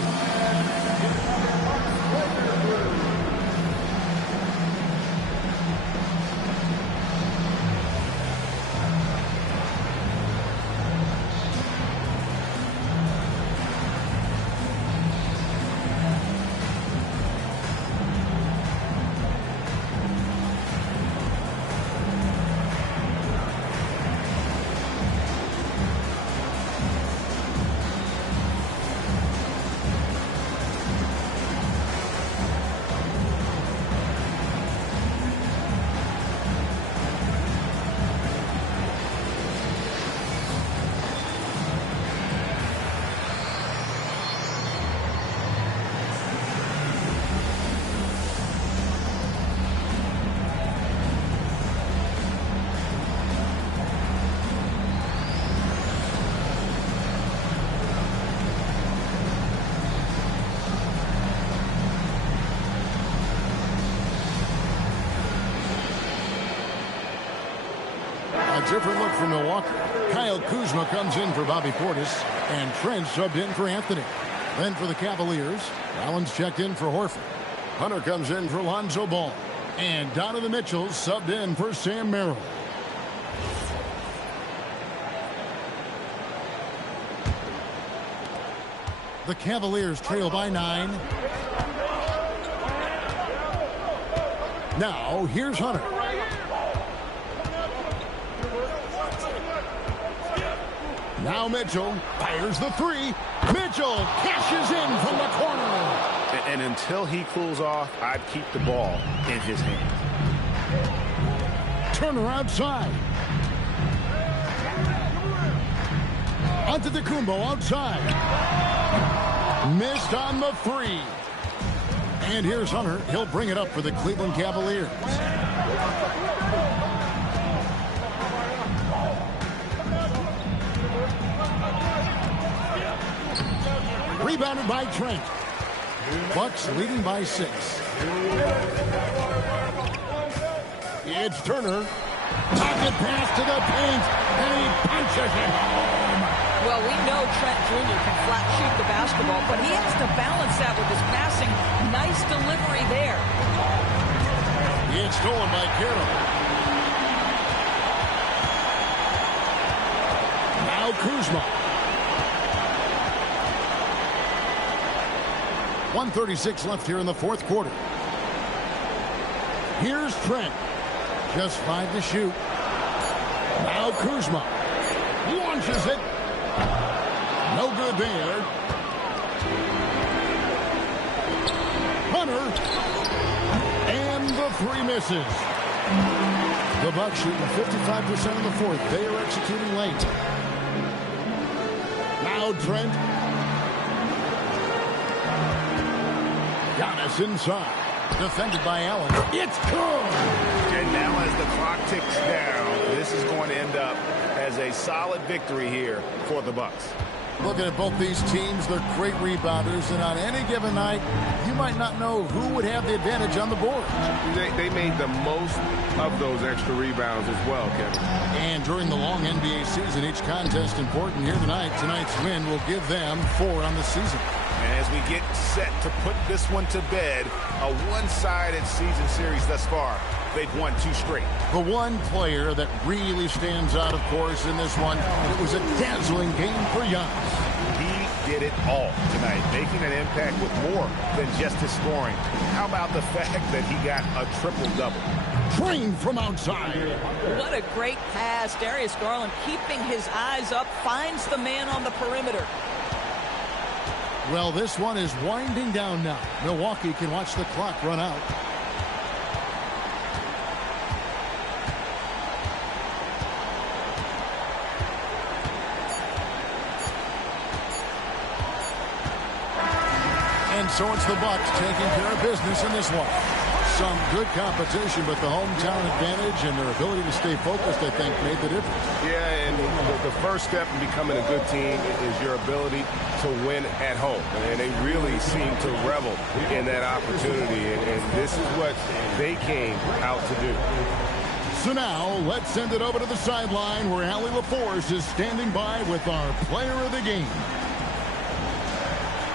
different look for Milwaukee. Kyle Kuzma comes in for Bobby Portis, and Trent subbed in for Anthony. Then for the Cavaliers, Rollins checked in for Horford. Hunter comes in for Lonzo Ball. And Donovan Mitchell subbed in for Sam Merrill. The Cavaliers trail by 9. Now, here's Hunter. Now Mitchell fires the 3. Mitchell cashes in from the corner. And until he cools off, I'd keep the ball in his hand. Turner outside. Antetokounmpo outside. Missed on the 3. And here's Hunter. He'll bring it up for the Cleveland Cavaliers. Rebounded by Trent. Bucks leading by 6. It's Turner. Pocket pass to the paint, and he punches it home. Well, we know Trent Jr. can flat shoot the basketball, but he has to balance that with his passing. Nice delivery there. It's stolen by Carroll. Now Kuzma. 1:36 left here in the fourth quarter. Here's Trent. Just 5 to shoot. Now Kuzma. Launches it. No good there. Hunter. And the 3 misses. The Bucks shooting 55% in the fourth. They are executing late. Now Trent. Giannis inside. Defended by Allen. It's good. And now as the clock ticks down, this is going to end up as a solid victory here for the Bucks. Looking at both these teams, they're great rebounders, and on any given night, you might not know who would have the advantage on the board. They made the most of those extra rebounds as well, Kevin. And during the long NBA season, each contest important here tonight. Tonight's win will give them 4 on the season. And as we get set to put this one to bed, a one-sided season series thus far. They've won 2 straight. The one player that really stands out, of course, in this one, it was a dazzling game for Giannis. He did it all tonight, making an impact with more than just his scoring. How about the fact that he got a triple-double? Trained from outside. What a great pass. Darius Garland keeping his eyes up, finds the man on the perimeter. Well, this one is winding down now. Milwaukee can watch the clock run out. And so it's the Bucks taking care of business in this one. Some good competition, but the hometown advantage and their ability to stay focused, I think, made the difference. Yeah, and the first step in becoming a good team is your ability to win at home. And they really seem to revel in that opportunity, and this is what they came out to do. So now, let's send it over to the sideline where Allie LaForce is standing by with our player of the game.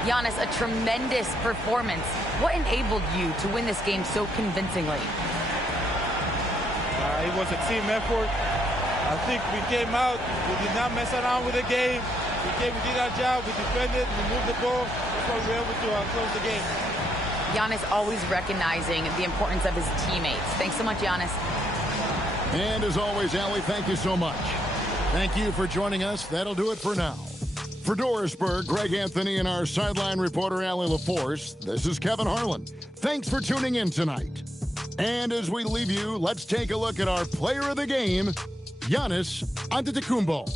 Giannis, a tremendous performance. What enabled you to win this game so convincingly? It was a team effort. I think we came out, we did not mess around with the game. We did our job, we defended, we moved the ball. That's why we were able to close the game. Giannis always recognizing the importance of his teammates. Thanks so much, Giannis. And as always, Allie, thank you so much. Thank you for joining us. That'll do it for now. For Dorisburg, Greg Anthony, and our sideline reporter, Allie LaForce, this is Kevin Harlan. Thanks for tuning in tonight. And as we leave you, let's take a look at our player of the game, Giannis Antetokounmpo.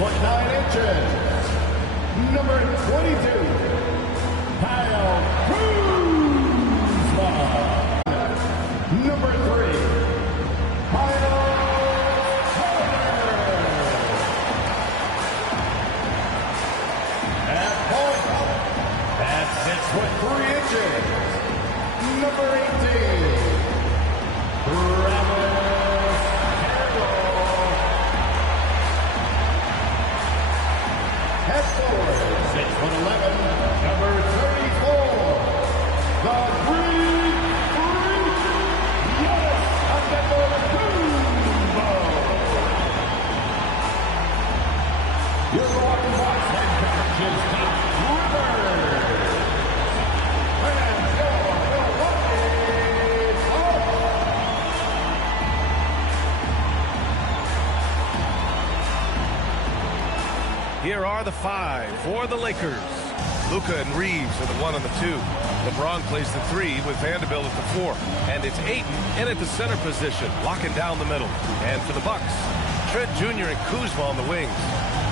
foot 9 inches, number 22, Kyle Kuzma. Number 3, Kyle Turner. At point, at 6 foot 3 inches, number 18, Travis Carroll. At forward, 6 foot 11, number 34, the Greek Freak, Giannis Antetokounmpo. Your Milwaukee Bucks head coach is Doc Rivers. And your Milwaukee Bucks. Here are the 5 for the Lakers. Luka and Reeves are the 1 and the 2. LeBron plays the 3 with Vanderbilt at the 4. And it's Ayton in at the center position, locking down the middle. And for the Bucks, Trent Jr. and Kuzma on the wings.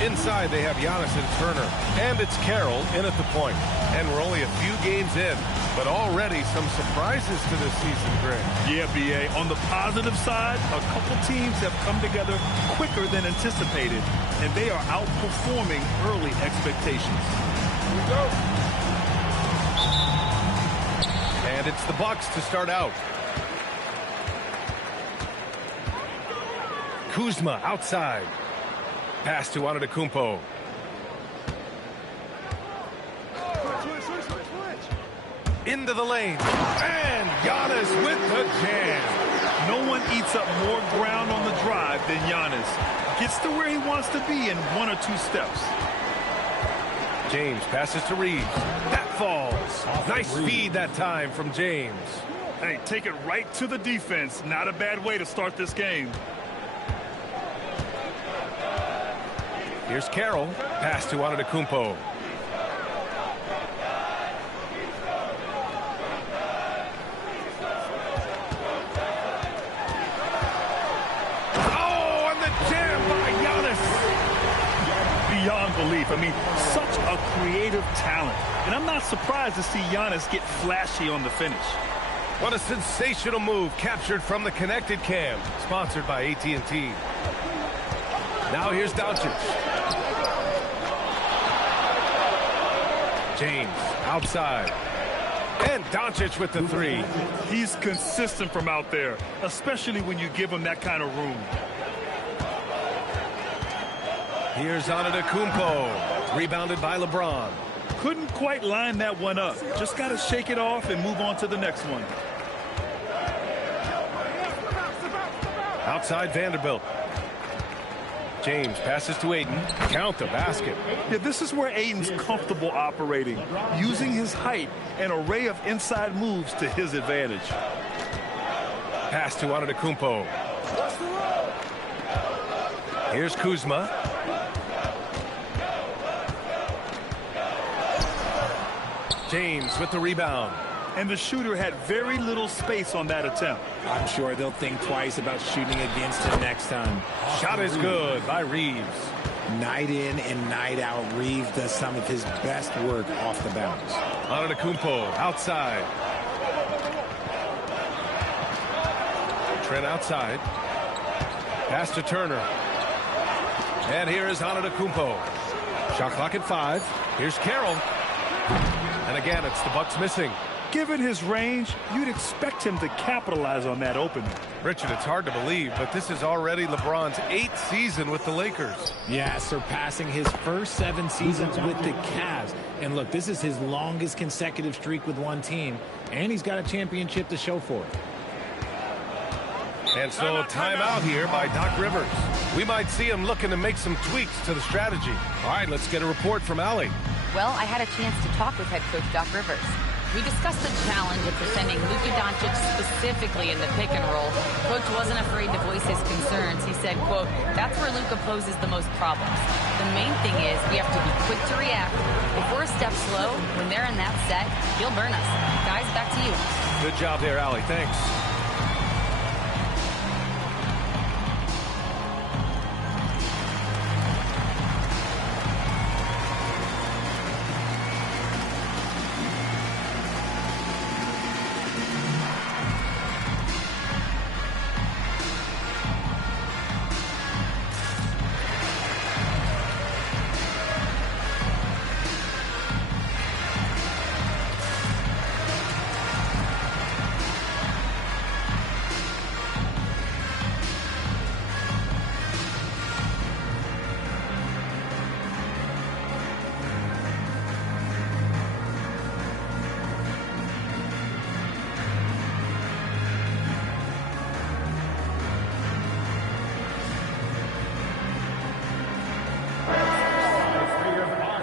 Inside, they have Giannis and Turner. And it's Carroll in at the point. And we're only a few games in, but already some surprises to this season, Greg. Yeah, B.A. On the positive side, a couple teams have come together quicker than anticipated, and they are outperforming early expectations. Here we go. And it's the Bucks to start out. Kuzma outside. Pass to Antetokounmpo. Into the lane. And Giannis with the jam. No one eats up more ground on the drive than Giannis. Gets to where he wants to be in 1 or 2 steps. James passes to Reeves. That falls. Nice feed that time from James. Hey, take it right to the defense. Not a bad way to start this game. Here's Carroll. Pass to Antetokounmpo. Oh, and the jam by Giannis. Beyond belief. I mean, such a creative talent. And I'm not surprised to see Giannis get flashy on the finish. What a sensational move captured from the Connected Cam, sponsored by AT&T. Now here's Doncic. James outside. And Doncic with the 3. He's consistent from out there, especially when you give him that kind of room. Here's Antetokounmpo. Rebounded by LeBron. Couldn't quite line that one up. Just got to shake it off and move on to the next one. Outside Vanderbilt. James passes to Ayton. Count the basket. Yeah, this is where Ayton's comfortable operating, using his height and array of inside moves to his advantage. Pass to Antetokounmpo. Here's Kuzma. James with the rebound. And the shooter had very little space on that attempt. I'm sure they'll think twice about shooting against him next time. Shot is good by Reeves. Night in and night out, Reeves does some of his best work off the bounce. Antetokounmpo outside. Trent outside. Pass to Turner. And here is Antetokounmpo. Shot clock at 5. Here's Carroll. And again, it's the Bucks missing. Given his range, you'd expect him to capitalize on that opening. Richard, it's hard to believe, but this is already LeBron's 8th season with the Lakers. Yeah, surpassing his first 7 seasons with the Cavs. And look, this is his longest consecutive streak with one team, and he's got a championship to show for it. And so timeout here by Doc Rivers. We might see him looking to make some tweaks to the strategy. All right, let's get a report from Allie. Well, I had a chance to talk with head coach Doc Rivers. We discussed the challenge of defending Luka Doncic specifically in the pick and roll. Coach wasn't afraid to voice his concerns. He said, quote, that's where Luka poses the most problems. The main thing is we have to be quick to react. If we're a step slow, when they're in that set, he'll burn us. Guys, back to you. Good job there, Allie. Thanks.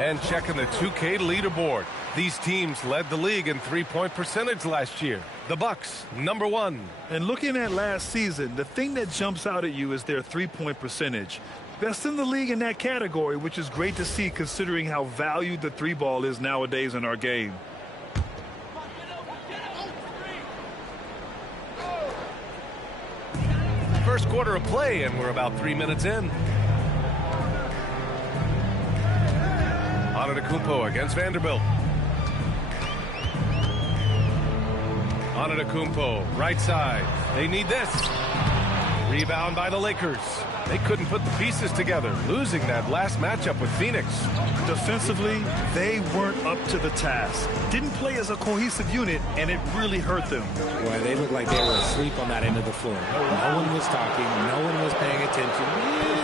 And checking the 2K leaderboard. These teams led the league in three-point percentage last year. The Bucks, number 1. And looking at last season, the thing that jumps out at you is their three-point percentage. Best in the league in that category, which is great to see considering how valued the three ball is nowadays in our game. First quarter of play, and we're about 3 minutes in. Antetokounmpo against Vanderbilt. Antetokounmpo, right side. They need this. Rebound by the Lakers. They couldn't put the pieces together, losing that last matchup with Phoenix. Defensively, they weren't up to the task. Didn't play as a cohesive unit, and it really hurt them. Boy, they looked like they were asleep on that end of the floor. No one was talking. No one was paying attention.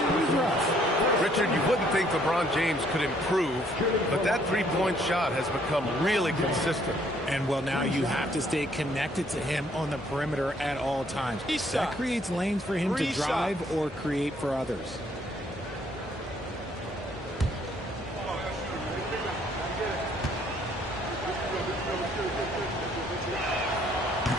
It was rough. Richard, you wouldn't think LeBron James could improve, but that three-point shot has become really consistent. And, well, now you have to stay connected to him on the perimeter at all times. That creates lanes for him to drive or create for others.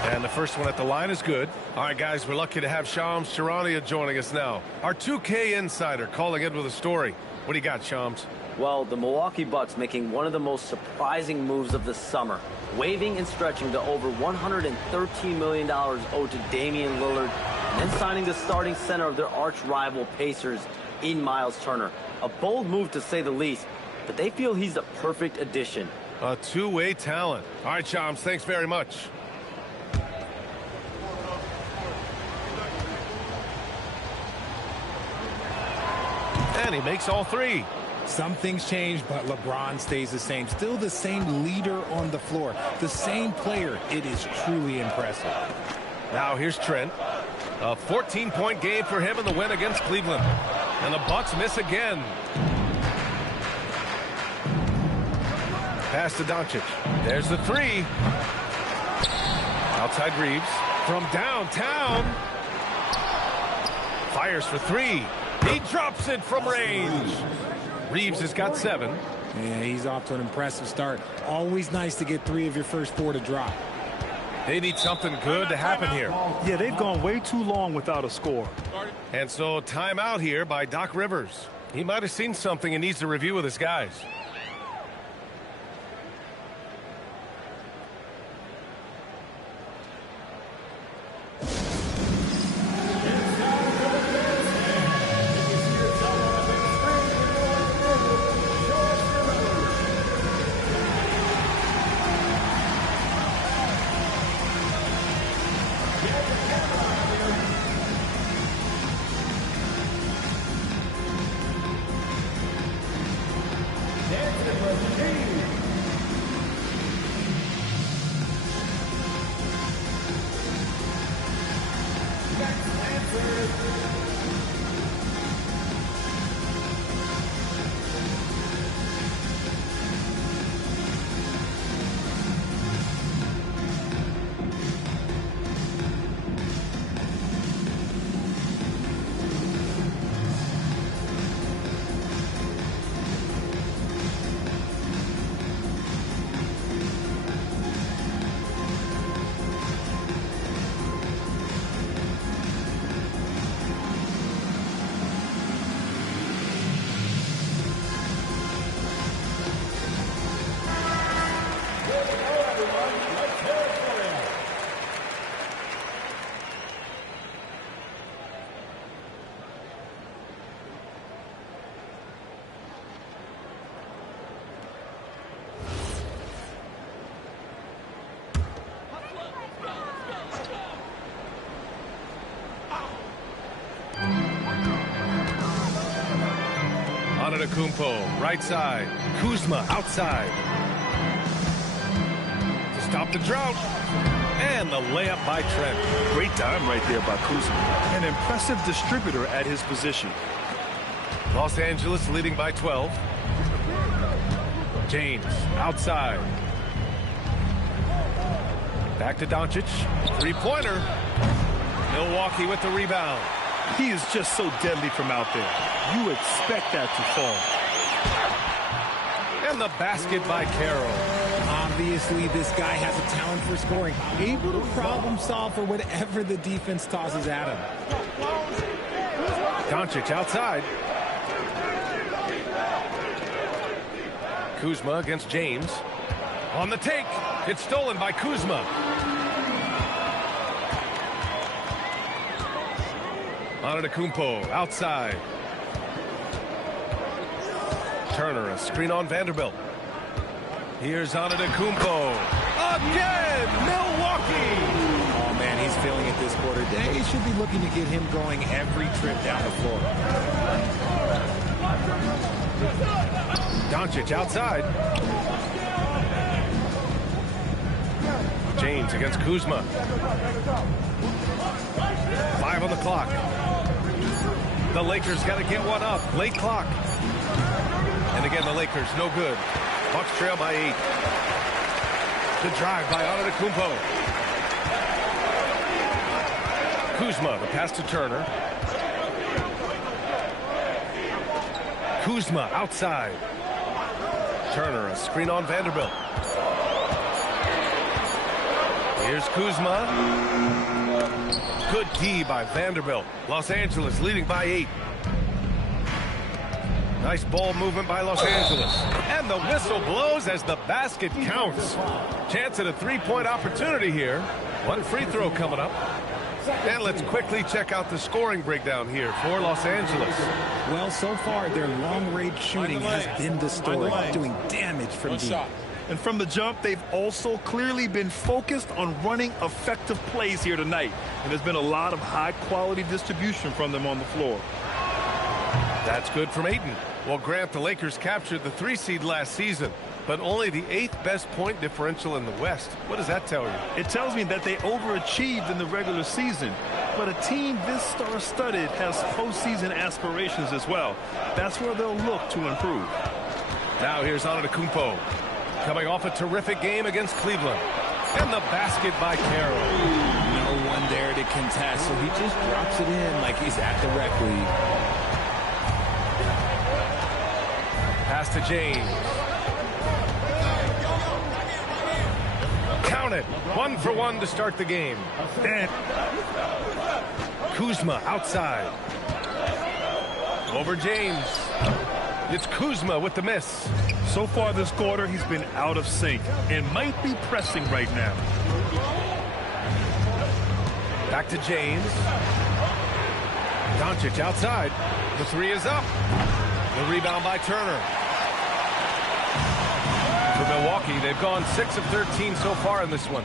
And the first one at the line is good. All right, guys, we're lucky to have Shams Charania joining us now. Our 2K insider calling in with a story. What do you got, Shams? Well, the Milwaukee Bucks making one of the most surprising moves of the summer, waiving and stretching the over $113 million owed to Damian Lillard, and then signing the starting center of their arch rival Pacers in Miles Turner. A bold move to say the least, but they feel he's a perfect addition. A two-way talent. All right, Shams, thanks very much. And he makes all three. Some things change, but LeBron stays the same. Still the same leader on the floor. The same player. It is truly impressive. Now here's Trent. A 14-point game for him in the win against Cleveland. And the Bucks miss again. Pass to Doncic. There's the three. Outside Reeves. From downtown. Fires for three. He drops it from range. Reeves has got 7. Yeah, he's off to an impressive start. Always nice to get 3 of your first 4 to drop. They need something good to happen here. Yeah, they've gone way too long without a score. And so timeout here by Doc Rivers. He might have seen something and needs to review with his guys. Antetokounmpo, right side. Kuzma, outside. To stop the drought. And the layup by Trent. Great dime right there by Kuzma. An impressive distributor at his position. Los Angeles leading by 12. James, outside. Back to Doncic. Three-pointer. Milwaukee with the rebound. He is just so deadly from out there. You expect that to fall. And the basket by Carroll. Obviously, this guy has a talent for scoring. Able to problem solve for whatever the defense tosses at him. Doncic outside. Kuzma against James. On the take. It's stolen by Kuzma. Antetokounmpo outside. Turner, a screen on Vanderbilt. Here's Antetokounmpo. Again, Milwaukee. Oh, man, he's feeling it this quarter. They should be looking to get him going every trip down the floor. Doncic outside. James against Kuzma. 5 on the clock. The Lakers got to get one up. Late clock. And again, the Lakers, no good. Bucks trail by 8. The drive by Antetokounmpo. Kuzma, the pass to Turner. Kuzma outside. Turner, a screen on Vanderbilt. Here's Kuzma. Good D by Vanderbilt. Los Angeles leading by 8. Nice ball movement by Los Angeles. And the whistle blows as the basket counts. Chance at a three-point opportunity here. One free throw coming up. And let's quickly check out the scoring breakdown here for Los Angeles. Well, so far, their long-range shooting has been the story, doing damage from deep. And from the jump, they've also clearly been focused on running effective plays here tonight. And there's been a lot of high-quality distribution from them on the floor. That's good from Ayton. Well, Grant, the Lakers captured the 3 seed last season, but only the 8th best point differential in the West. What does that tell you? It tells me that they overachieved in the regular season. But a team this star-studded has postseason aspirations as well. That's where they'll look to improve. Now here's Antetokounmpo, coming off a terrific game against Cleveland. And the basket by Carroll. No one there to contest, so he just drops it in like he's at the rec league. Pass to James. Count it. 1 for 1 to start the game. And Kuzma outside. Over James. It's Kuzma with the miss. So far this quarter, he's been out of sync and might be pressing right now. Back to James. Doncic outside. The 3 is up. The rebound by Turner. For Milwaukee, they've gone 6 of 13 so far in this one.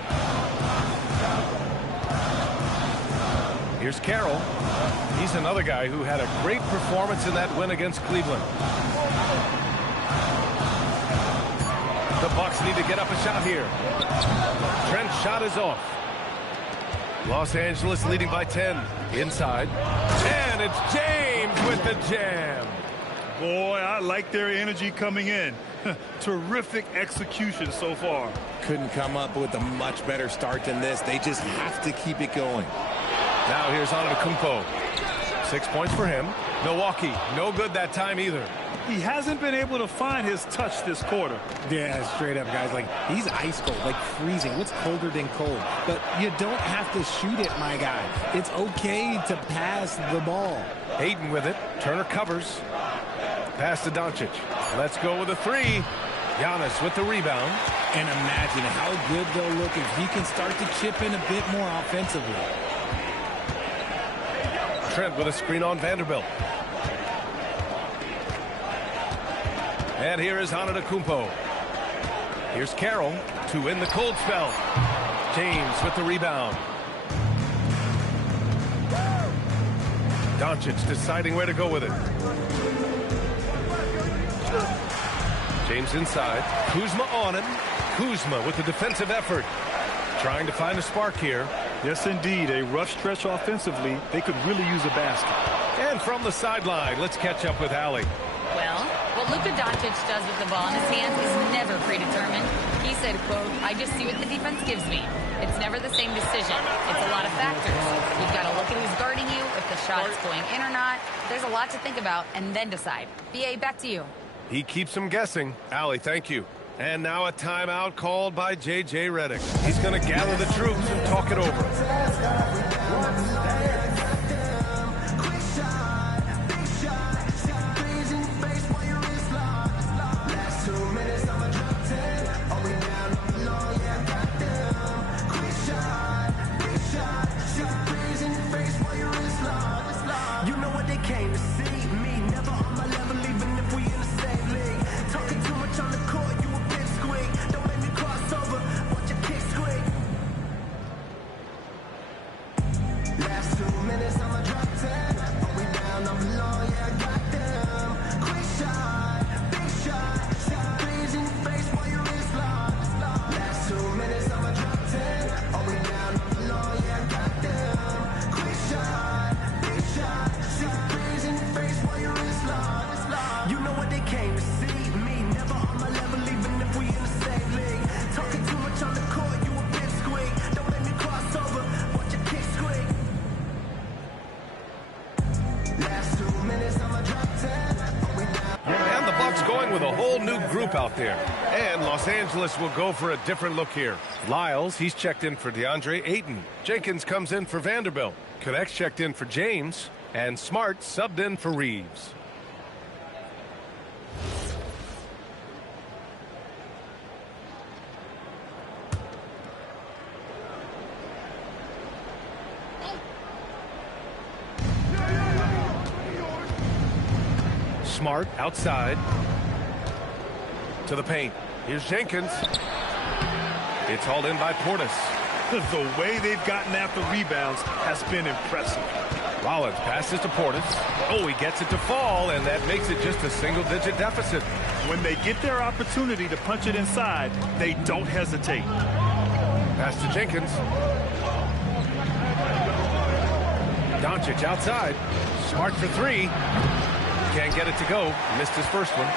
Here's Carroll. He's another guy who had a great performance in that win against Cleveland. The Bucks need to get up a shot here. Trent's shot is off. Los Angeles leading by 10. Inside. And it's James with the jam. Boy, I like their energy coming in. Terrific execution so far. Couldn't come up with a much better start than this. They just have to keep it going. Now here's Antetokounmpo. 6 points for him. Milwaukee, no good that time either. He hasn't been able to find his touch this quarter. Yeah, straight up, guys. Like, he's ice cold, like freezing. What's colder than cold? But you don't have to shoot it, my guy. It's okay to pass the ball. Ayton with it. Turner covers. Pass to Doncic. Let's go with a 3. Giannis with the rebound. And imagine how good they'll look if he can start to chip in a bit more offensively. Trent with a screen on Vanderbilt. And here is Antetokounmpo. Here's Carroll to win the cold spell. James with the rebound. Doncic deciding where to go with it. James inside. Kuzma on him. Kuzma with the defensive effort. Trying to find a spark here. Yes, indeed. A rough stretch offensively. They could really use a basket. And from the sideline, let's catch up with Allie. Well, what Luka Doncic does with the ball in his hands is never predetermined. He said, quote, I just see what the defense gives me. It's never the same decision. It's a lot of factors. You've got to look at who's guarding you, if the shot's going in or not. There's a lot to think about and then decide. BA, back to you. He keeps them guessing. Allie, thank you. And now a timeout called by J.J. Redick. He's going to gather the troops and talk it over. Out there, and Los Angeles will go for a different look here. Lyles, he's checked in for DeAndre Ayton. Jenkins comes in for Vanderbilt. Connect's checked in for James, and Smart subbed in for Reeves. Smart outside. To the paint. Here's Jenkins. It's hauled in by Portis. The way they've gotten after rebounds has been impressive. Rollins passes to Portis. Oh, he gets it to fall, and that makes it just a single-digit deficit. When they get their opportunity to punch it inside, they don't hesitate. Pass to Jenkins. Doncic outside. Smart for three. Can't get it to go. Missed his first one.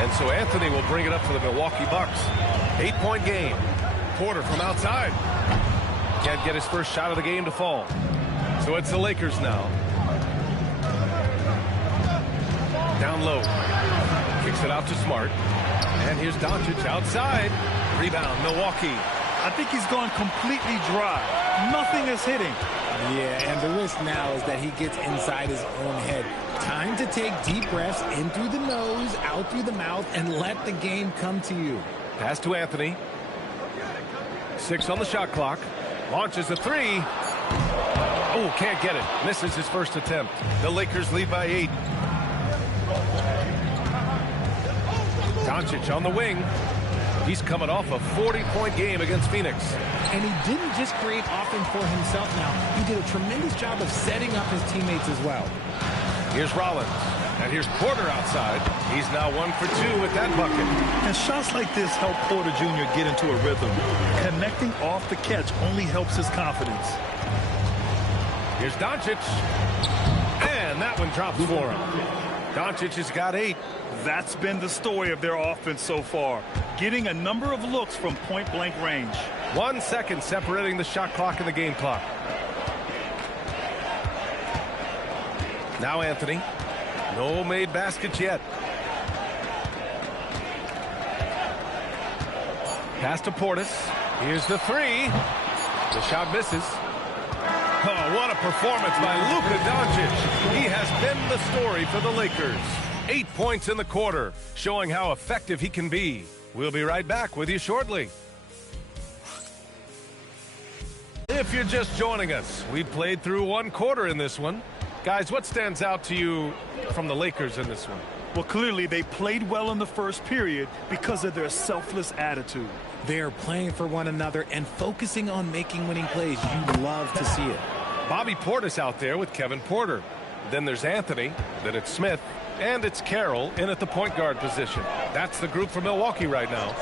And so Anthony will bring it up for the Milwaukee Bucks. 8-point game. Porter from outside. Can't get his first shot of the game to fall. So it's the Lakers now. Down low. Kicks it out to Smart. And here's Doncic outside. Rebound, Milwaukee. I think he's gone completely dry. Nothing is hitting. Yeah, and the risk now is that he gets inside his own head. Time to take deep breaths in through the nose, out through the mouth, and let the game come to you. Pass to Anthony. 6 on the shot clock. Launches a three. Oh, can't get it. Misses his first attempt. The Lakers lead by 8. Doncic on the wing. He's coming off a 40-point game against Phoenix. And he didn't just create offense for himself now. He did a tremendous job of setting up his teammates as well. Here's Rollins. And here's Porter outside. He's now 1 for 2 with that bucket. And shots like this help Porter Jr. get into a rhythm. Connecting off the catch only helps his confidence. Here's Doncic. And that one drops for him. Doncic has got 8. That's been the story of their offense so far. Getting a number of looks from point-blank range. 1 second separating the shot clock and the game clock. Now Anthony. No made baskets yet. Pass to Portis. Here's the three. The shot misses. Oh, what a performance by Luka Doncic. He has been the story for the Lakers. 8 points in the quarter, showing how effective he can be. We'll be right back with you shortly. If you're just joining us, we played through 1 quarter in this one. Guys, what stands out to you from the Lakers in this one? Well, clearly they played well in the first period because of their selfless attitude. They're playing for one another and focusing on making winning plays. You love to see it. Bobby Portis out there with Kevin Porter. Then there's Anthony. Then it's Smith. And it's Carroll in at the point guard position. That's the group for Milwaukee right now.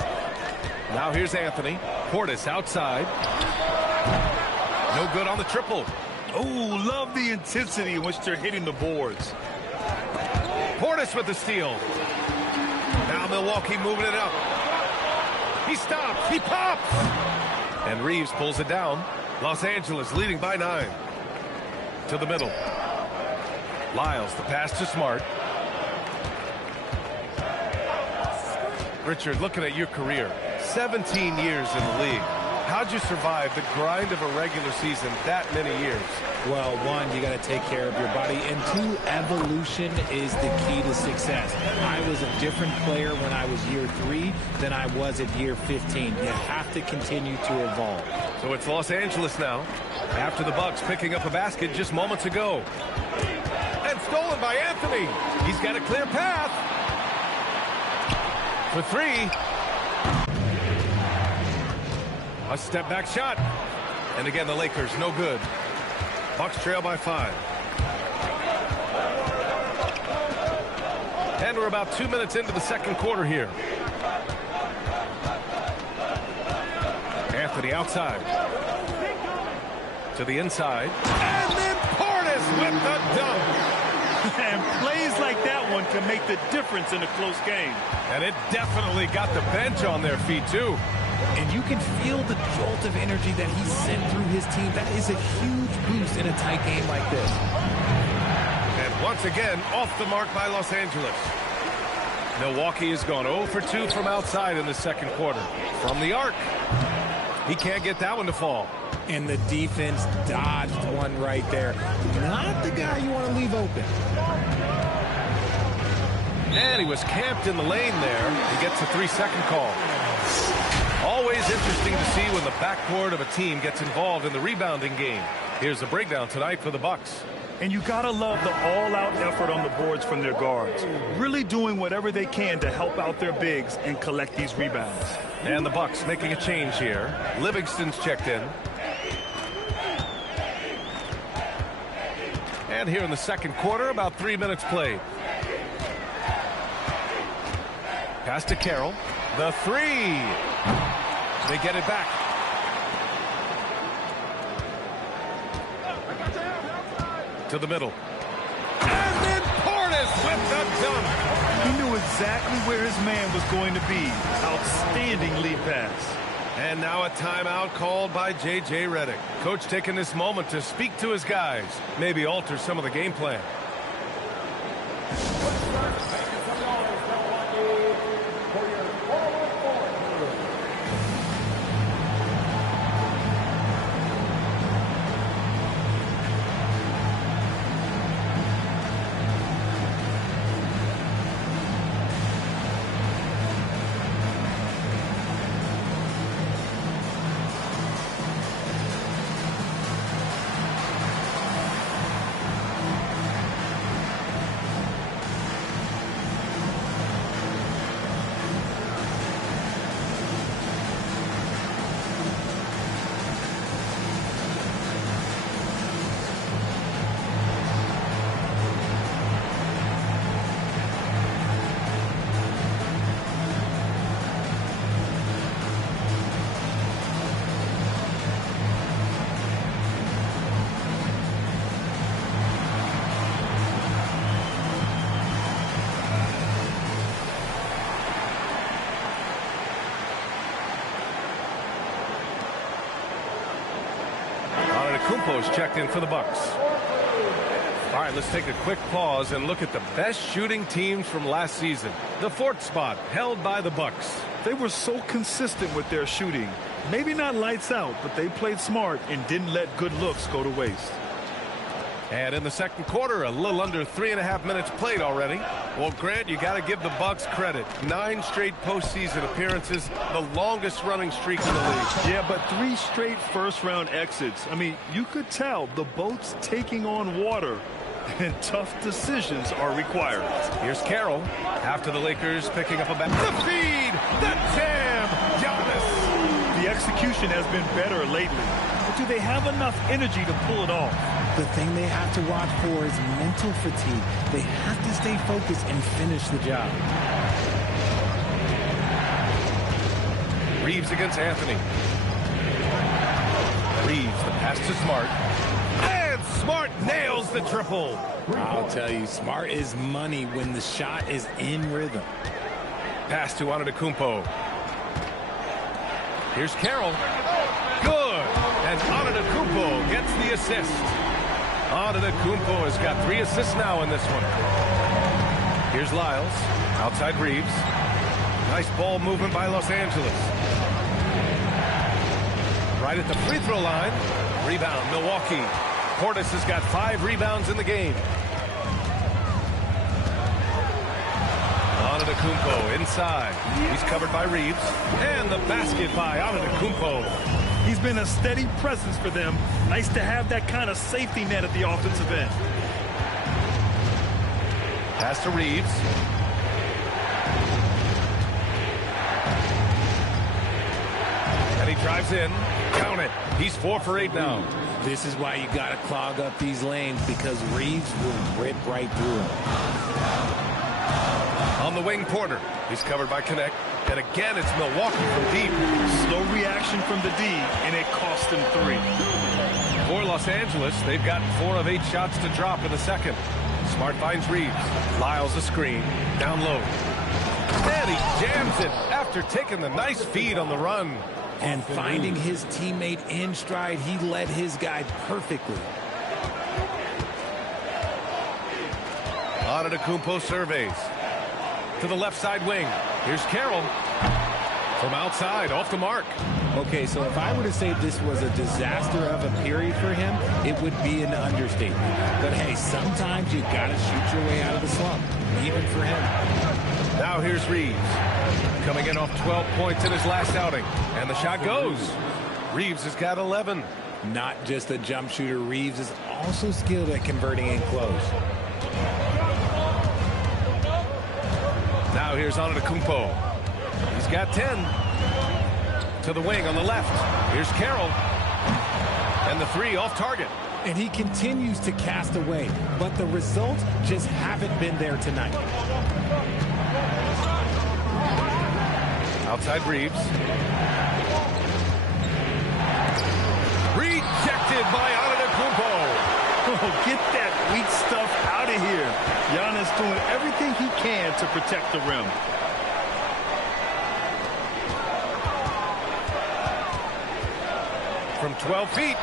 Now here's Anthony. Portis outside. No good on the triple. Oh, love the intensity in which they're hitting the boards. Portis with the steal. Now Milwaukee moving it up. He stops. He pops. And Reeves pulls it down. Los Angeles leading by 9. To the middle. Lyles, the pass to Smart. Richard, looking at your career, 17 years in the league. How'd you survive the grind of a regular season that many years? Well, one, you got to take care of your body, and two, evolution is the key to success. I was a different player when I was year 3 than I was at year 15. You have to continue to evolve. So it's Los Angeles now, after the Bucks picking up a basket just moments ago. And stolen by Anthony. He's got a clear path. For 3. A step back shot. And again, the Lakers, no good. Bucks trail by 5. And we're about 2 minutes into the second quarter here. Anthony outside. To the inside. And then Portis with the dunk. And plays like that one can make the difference in a close game. And it definitely got the bench on their feet, too. And you can feel the jolt of energy that he sent through his team. That is a huge boost in a tight game like this. And once again, off the mark by Los Angeles. Milwaukee has gone 0 for 2 from outside in the second quarter. From the arc. He can't get that one to fall. And the defense dodged one right there. Not the guy you want to leave open. And he was camped in the lane there. He gets a 3-second call. Always interesting to see when the backcourt of a team gets involved in the rebounding game. Here's the breakdown tonight for the Bucks. And you gotta love the all-out effort on the boards from their guards. Really doing whatever they can to help out their bigs and collect these rebounds. And the Bucks making a change here. Livingston's checked in. And here in the second quarter, about 3 minutes played. Pass to Carroll. The 3. They get it back. To the middle. And then Portis with the dunk. He knew exactly where his man was going to be. Outstanding lead pass. And now a timeout called by J.J. Redick. Coach taking this moment to speak to his guys. Maybe alter some of the game plan. Kumpo's checked in for the Bucks. All right, let's take a quick pause and look at the best shooting teams from last season. The 4th spot held by the Bucks. They were so consistent with their shooting. Maybe not lights out, but they played smart and didn't let good looks go to waste. And in the second quarter, a little under 3.5 minutes played already. Well, Grant, you got to give the Bucks credit. 9 straight postseason appearances, the longest running streak in the league. Yeah, but 3 straight first-round exits. I mean, you could tell the boat's taking on water, and tough decisions are required. Here's Carroll after the Lakers picking up a back. The feed, the jam, Giannis. The execution has been better lately, but do they have enough energy to pull it off? The thing they have to watch for is mental fatigue. They have to stay focused and finish the job. Reeves against Anthony. Reeves, the pass to Smart. And Smart nails the triple. I'll tell you, Smart is money when the shot is in rhythm. Pass to Antetokounmpo. Here's Carroll. Good. And Antetokounmpo gets the assist. Antetokounmpo has got 3 assists now in this one. Here's Lyles. Outside Reeves. Nice ball movement by Los Angeles. Right at the free throw line. Rebound, Milwaukee. Portis has got 5 rebounds in the game. Antetokounmpo inside. He's covered by Reeves. And the basket by Antetokounmpo. He's been a steady presence for them. Nice to have that kind of safety net at the offensive end. Pass to Reeves. And he drives in. Count it. He's 4 for 8 now. This is why you got to clog up these lanes, because Reeves will rip right through them. On the wing, Porter. He's covered by Connect. And again, it's Milwaukee from deep. Slow reaction from the D, and it cost them 3. For Los Angeles, they've gotten 4 of 8 shots to drop in the second. Smart finds Reeves. Lyles a screen. Down low. And he jams it after taking the nice feed on the run. And finding his teammate in stride, he led his guy perfectly. Antetokounmpo surveys. To the left side wing. Here's Carroll. From outside, off the mark. Okay, so if I were to say this was a disaster of a period for him, it would be an understatement. But hey, sometimes you got to shoot your way out of the slump, even for him. Now here's Reeves. Coming in off 12 points in his last outing. And the shot goes. Reeves has got 11. Not just a jump shooter, Reeves is also skilled at converting in close. Now here's Antetokounmpo. He's got 10. To the wing on the left. Here's Carroll. And the 3 off target. And he continues to cast away, but the results just haven't been there tonight. Outside Reeves. Rejected by Antetokounmpo. Oh, get that weak stuff out of here. Giannis doing everything he can to protect the rim. From 12 feet.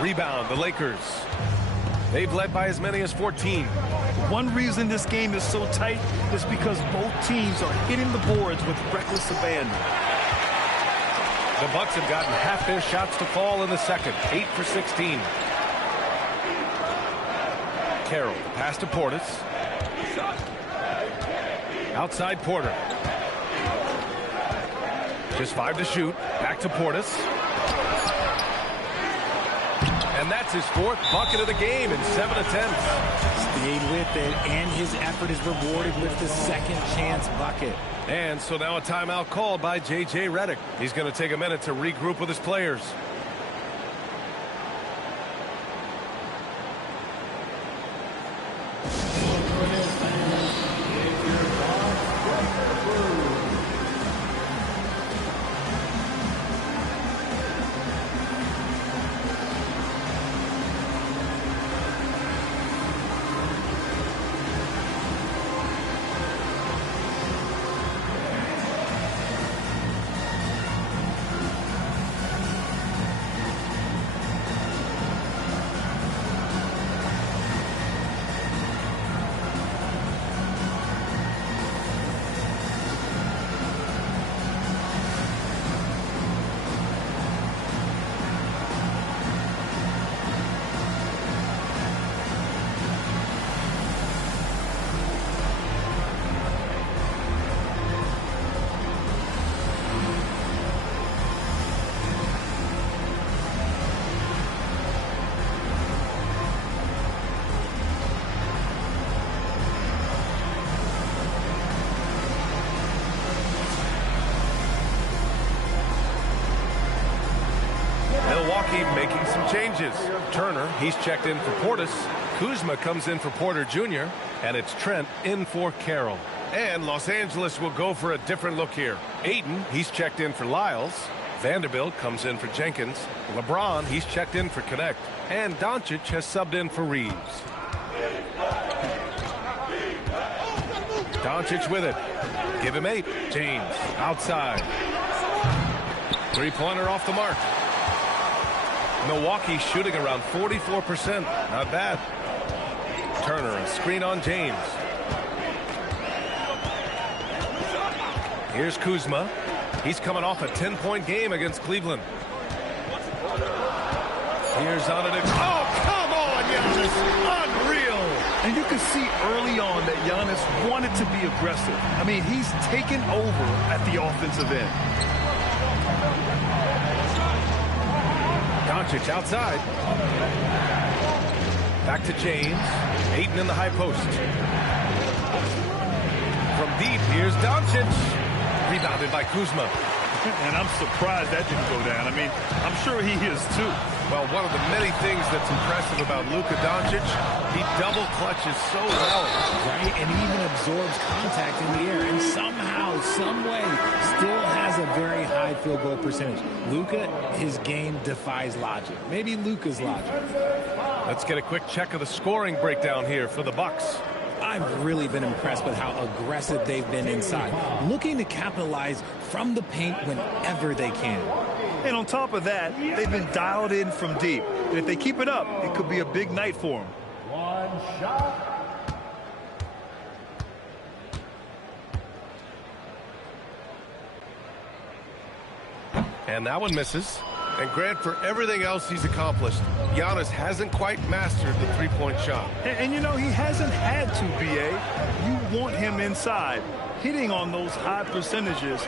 Rebound, the Lakers. They've led by as many as 14. One reason this game is so tight is because both teams are hitting the boards with reckless abandon. The Bucks have gotten half their shots to fall in the second. 8 for 16. Carroll, pass to Portis. Outside Porter. Just 5 to shoot. Back to Portis. And that's his 4th bucket of the game in 7 attempts. Stayed with it, and his effort is rewarded with the second chance bucket. And so now a timeout called by J.J. Redick. He's going to take a minute to regroup with his players. Making some changes. Turner, he's checked in for Portis. Kuzma comes in for Porter Jr. And it's Trent in for Carroll. And Los Angeles will go for a different look here. Ayton, he's checked in for Lyles. Vanderbilt comes in for Jenkins. LeBron, he's checked in for Connect. And Doncic has subbed in for Reeves. Doncic with it. Give him 8. James outside. 3-pointer off the mark. Milwaukee shooting around 44%. Not bad. Turner, a screen on James. Here's Kuzma. He's coming off a 10-point game against Cleveland. Here's Antetokounmpo. Oh, come on, Giannis. Unreal. And you can see early on that Giannis wanted to be aggressive. I mean, he's taken over at the offensive end. Doncic outside. Back to James. Ayton in the high post. From deep, here's Doncic. Rebounded by Kuzma. And I'm surprised that didn't go down. I mean, I'm sure he is too. Well, one of the many things that's impressive about Luka Doncic, he double clutches so well. Right, and even absorbs contact in the air, and somehow, some way, still has a very high field goal percentage. Luka, his game defies logic. Maybe Luka's logic. Let's get a quick check of the scoring breakdown here for the Bucks. I've really been impressed with how aggressive they've been inside, looking to capitalize from the paint whenever they can. And on top of that, they've been dialed in from deep. And if they keep it up, it could be a big night for them. One shot. And that one misses. And Grant, for everything else he's accomplished, Giannis hasn't quite mastered the three-point shot. And you know, he hasn't had to, B.A. You want him inside, hitting on those high percentages,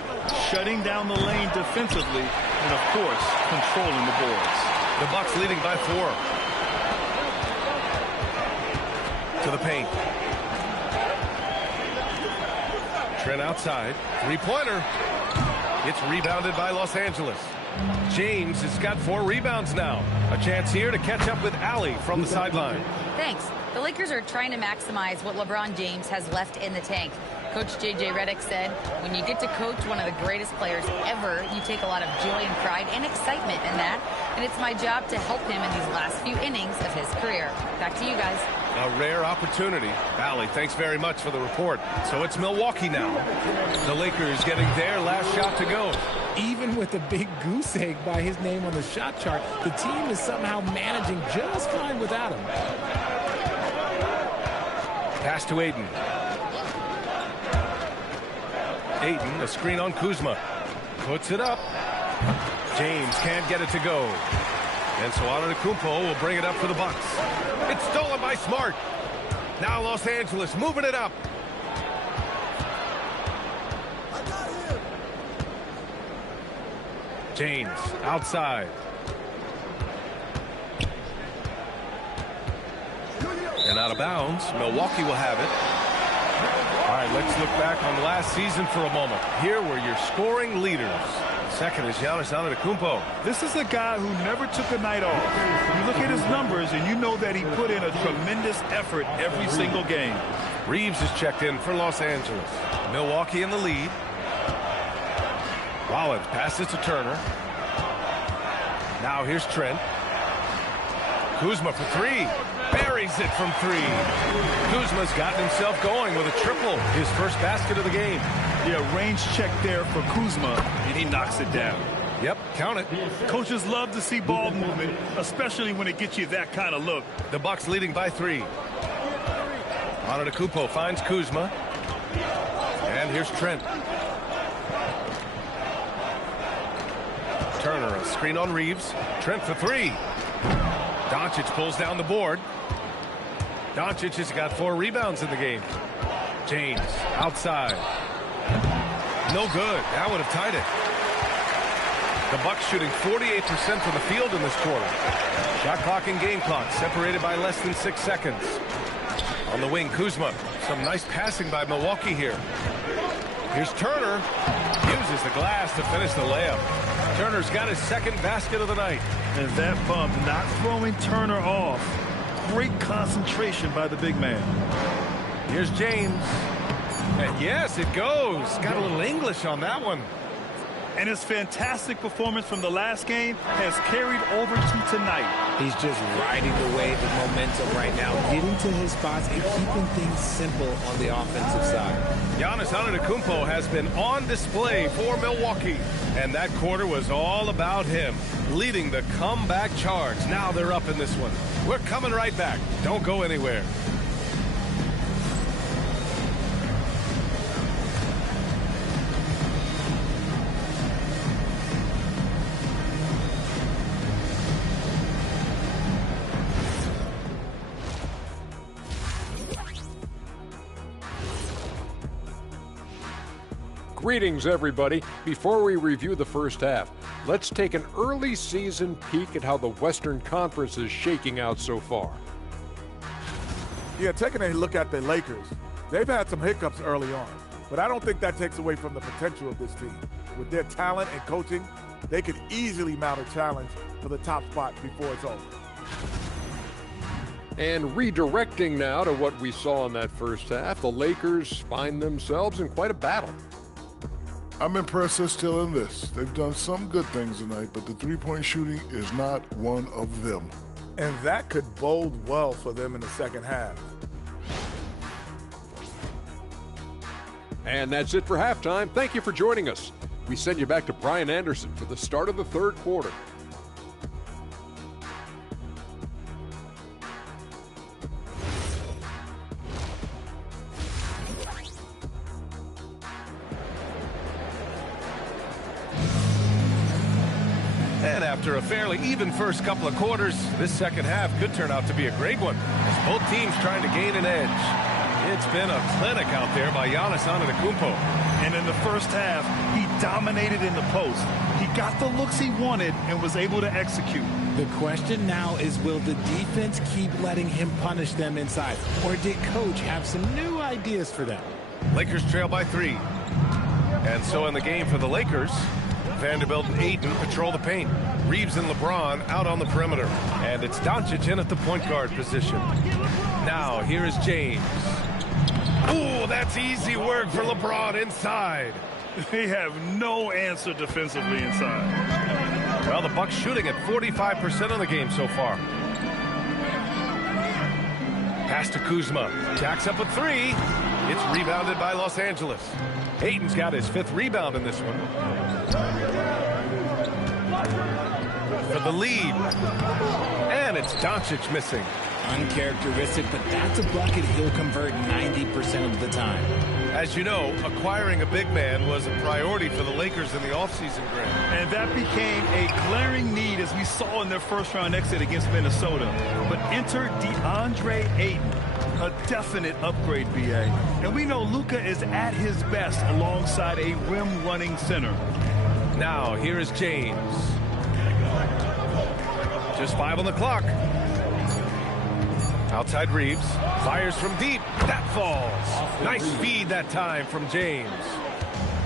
shutting down the lane defensively, and, of course, controlling the boards. The Bucks leading by 4. To the paint. Trent outside. Three-pointer. It's rebounded by Los Angeles. James has got 4 rebounds now. A chance here to catch up with Allie from the sideline. Thanks. The Lakers are trying to maximize what LeBron James has left in the tank. Coach J.J. Redick said, when you get to coach one of the greatest players ever, you take a lot of joy and pride and excitement in that. And it's my job to help him in these last few innings of his career. Back to you guys. A rare opportunity. Allie, thanks very much for the report. So it's Milwaukee now. The Lakers getting their last shot to go. Even with a big goose egg by his name on the shot chart, the team is somehow managing just fine without him. Pass to Ayton. Ayton, a screen on Kuzma. Puts it up. James can't get it to go. And so Antetokounmpo will bring it up for the Bucks. It's stolen by Smart. Now Los Angeles moving it up. James outside. And out of bounds. Milwaukee will have it. All right, let's look back on last season for a moment. Here were your scoring leaders. Second is Giannis Antetokounmpo. This is a guy who never took a night off. You look at his numbers and you know that he put in a tremendous effort every single game. Reeves is checked in for Los Angeles. Milwaukee in the lead. Rollins passes to Turner. Now here's Trent. Kuzma for 3. Buries it from 3. Kuzma's gotten himself going with a triple. His first basket of the game. Yeah, range check there for Kuzma, and he knocks it down. Yep, count it. Coaches love to see ball movement, especially when it gets you that kind of look. The Bucks leading by 3. Antetokounmpo finds Kuzma. And here's Trent. Turner, a screen on Reeves. Trent for 3. Doncic pulls down the board. Doncic has got 4 rebounds in the game. James outside. No good. That would have tied it. The Bucks shooting 48% from the field in this quarter. Shot clock and game clock separated by less than 6 seconds. On the wing, Kuzma. Some nice passing by Milwaukee here. Here's Turner. Uses the glass to finish the layup. Turner's got his second basket of the night. And that bump, not throwing Turner off. Great concentration by the big man. Here's James. And yes, it goes. Got a little English on that one. And his fantastic performance from the last game has carried over to tonight. He's just riding the wave of momentum right now, getting to his spots and keeping things simple on the offensive side. Giannis Antetokounmpo has been on display for Milwaukee. And that quarter was all about him, leading the comeback charge. Now they're up in this one. We're coming right back. Don't go anywhere. Greetings, everybody. Before we review the first half, let's take an early season peek at how the Western Conference is shaking out so far. Yeah, taking a look at the Lakers, they've had some hiccups early on, but I don't think that takes away from the potential of this team. With their talent and coaching, they could easily mount a challenge for the top spot before it's over. And redirecting now to what we saw in that first half, the Lakers find themselves in quite a battle. I'm impressed they're still in this. They've done some good things tonight, but the three-point shooting is not one of them. And that could bode well for them in the second half. And that's it for halftime. Thank you for joining us. We send you back to Brian Anderson for the start of the third quarter. And after a fairly even first couple of quarters, this second half could turn out to be a great one, as both teams trying to gain an edge. It's been a clinic out there by Giannis Antetokounmpo. And in the first half, he dominated in the post. He got the looks he wanted and was able to execute. The question now is, will the defense keep letting him punish them inside? Or did Coach have some new ideas for them? Lakers trail by 3. And so in the game for the Lakers, Vanderbilt and Ayton patrol the paint. Reeves and LeBron out on the perimeter. And it's Doncic in at the point guard position. Now, here is James. Ooh, that's easy work for LeBron inside. They have no answer defensively inside. Well, the Bucks shooting at 45% of the game so far. Pass to Kuzma. Jacks up a 3. It's rebounded by Los Angeles. Ayton's got his 5th rebound in this one. For the lead. And it's Doncic missing. Uncharacteristic, but that's a bucket he'll convert 90% of the time. As you know, acquiring a big man was a priority for the Lakers in the offseason, Grant. And that became a glaring need, as we saw in their first-round exit against Minnesota. But enter DeAndre Ayton, a definite upgrade, BA. And we know Luka is at his best alongside a rim-running center. Now, here is James. Just 5 on the clock. Outside Reeves. Fires from deep. That falls. Nice feed that time from James.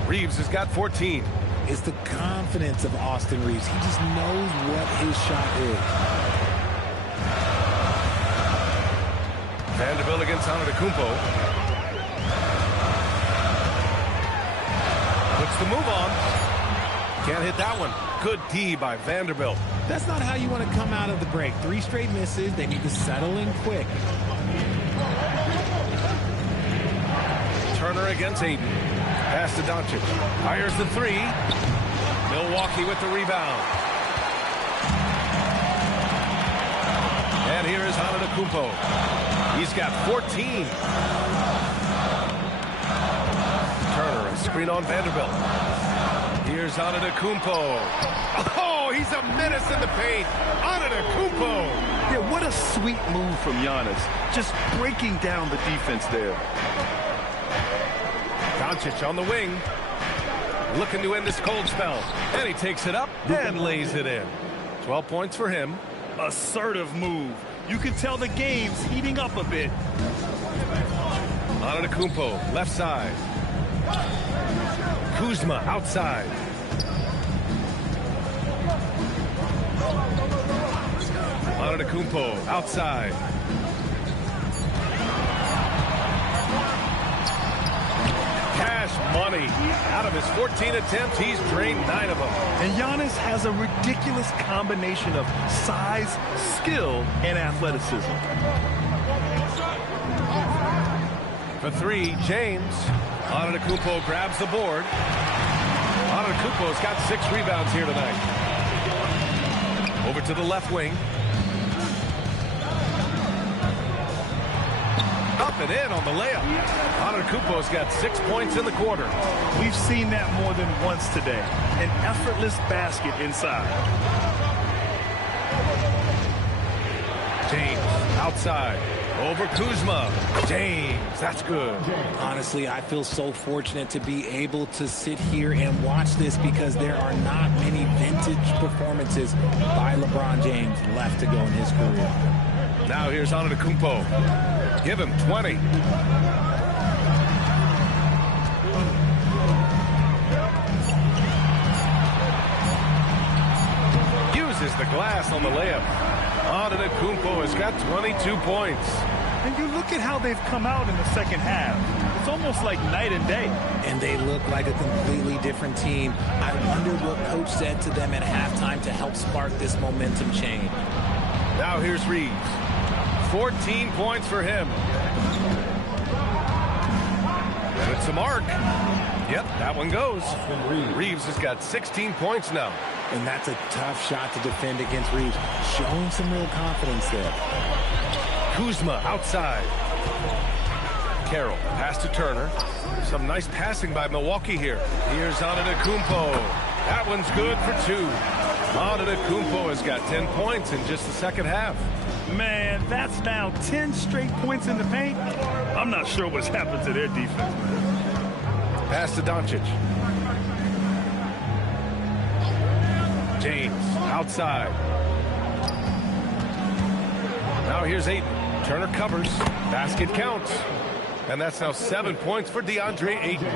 Reeves has got 14. It's the confidence of Austin Reeves. He just knows what his shot is. Vanderbilt against Antetokounmpo. Puts the move on. Can't hit that one. Good D by Vanderbilt. That's not how you want to come out of the break. 3 straight misses. They need to settle in quick. Turner against Ayton. Pass to Doncic. Fires the 3. Milwaukee with the rebound. And here is Antetokounmpo. He's got 14. Turner, a screen on Vanderbilt. Here's Antetokounmpo. Oh, he's a menace in the paint. Antetokounmpo. Yeah, what a sweet move from Giannis. Just breaking down the defense there. Doncic on the wing. Looking to end this cold spell. And he takes it up and lays it in. 12 points for him. Assertive move. You can tell the game's heating up a bit. Antetokounmpo, left side. Kuzma outside. Antetokounmpo outside. Cash money. Out of his 14 attempts, he's drained 9 of them. And Giannis has a ridiculous combination of size, skill, and athleticism. For 3, James. Antetokounmpo grabs the board. Antetokounmpo's got 6 rebounds here tonight. Over to the left wing. Up and in on the layup. Antetokounmpo's got 6 points in the quarter. We've seen that more than once today. An effortless basket inside. James outside. Over Kuzma. James, that's good. Honestly, I feel so fortunate to be able to sit here and watch this because there are not many vintage performances by LeBron James left to go in his career. Now here's Antetokounmpo. Give him 20. Uses the glass on the layup. Antetokounmpo has got 22 points. And you look at how they've come out in the second half. It's almost like night and day. And they look like a completely different team. I wonder what coach said to them at halftime to help spark this momentum chain. Now here's Reeves. 14 points for him. And it's a mark. Yep, that one goes. Reeves has got 16 points now. And that's a tough shot to defend against Reeves. Showing some real confidence there. Kuzma outside. Carroll, pass to Turner. Some nice passing by Milwaukee here. Here's Antetokounmpo. That one's good for 2. Antetokounmpo has got 10 points in just the second half. Man, that's now 10 straight points in the paint. I'm not sure what's happened to their defense, man. Pass to Doncic. James outside. Now here's Ayton. Turner covers. Basket counts. And that's now 7 points for DeAndre Ayton.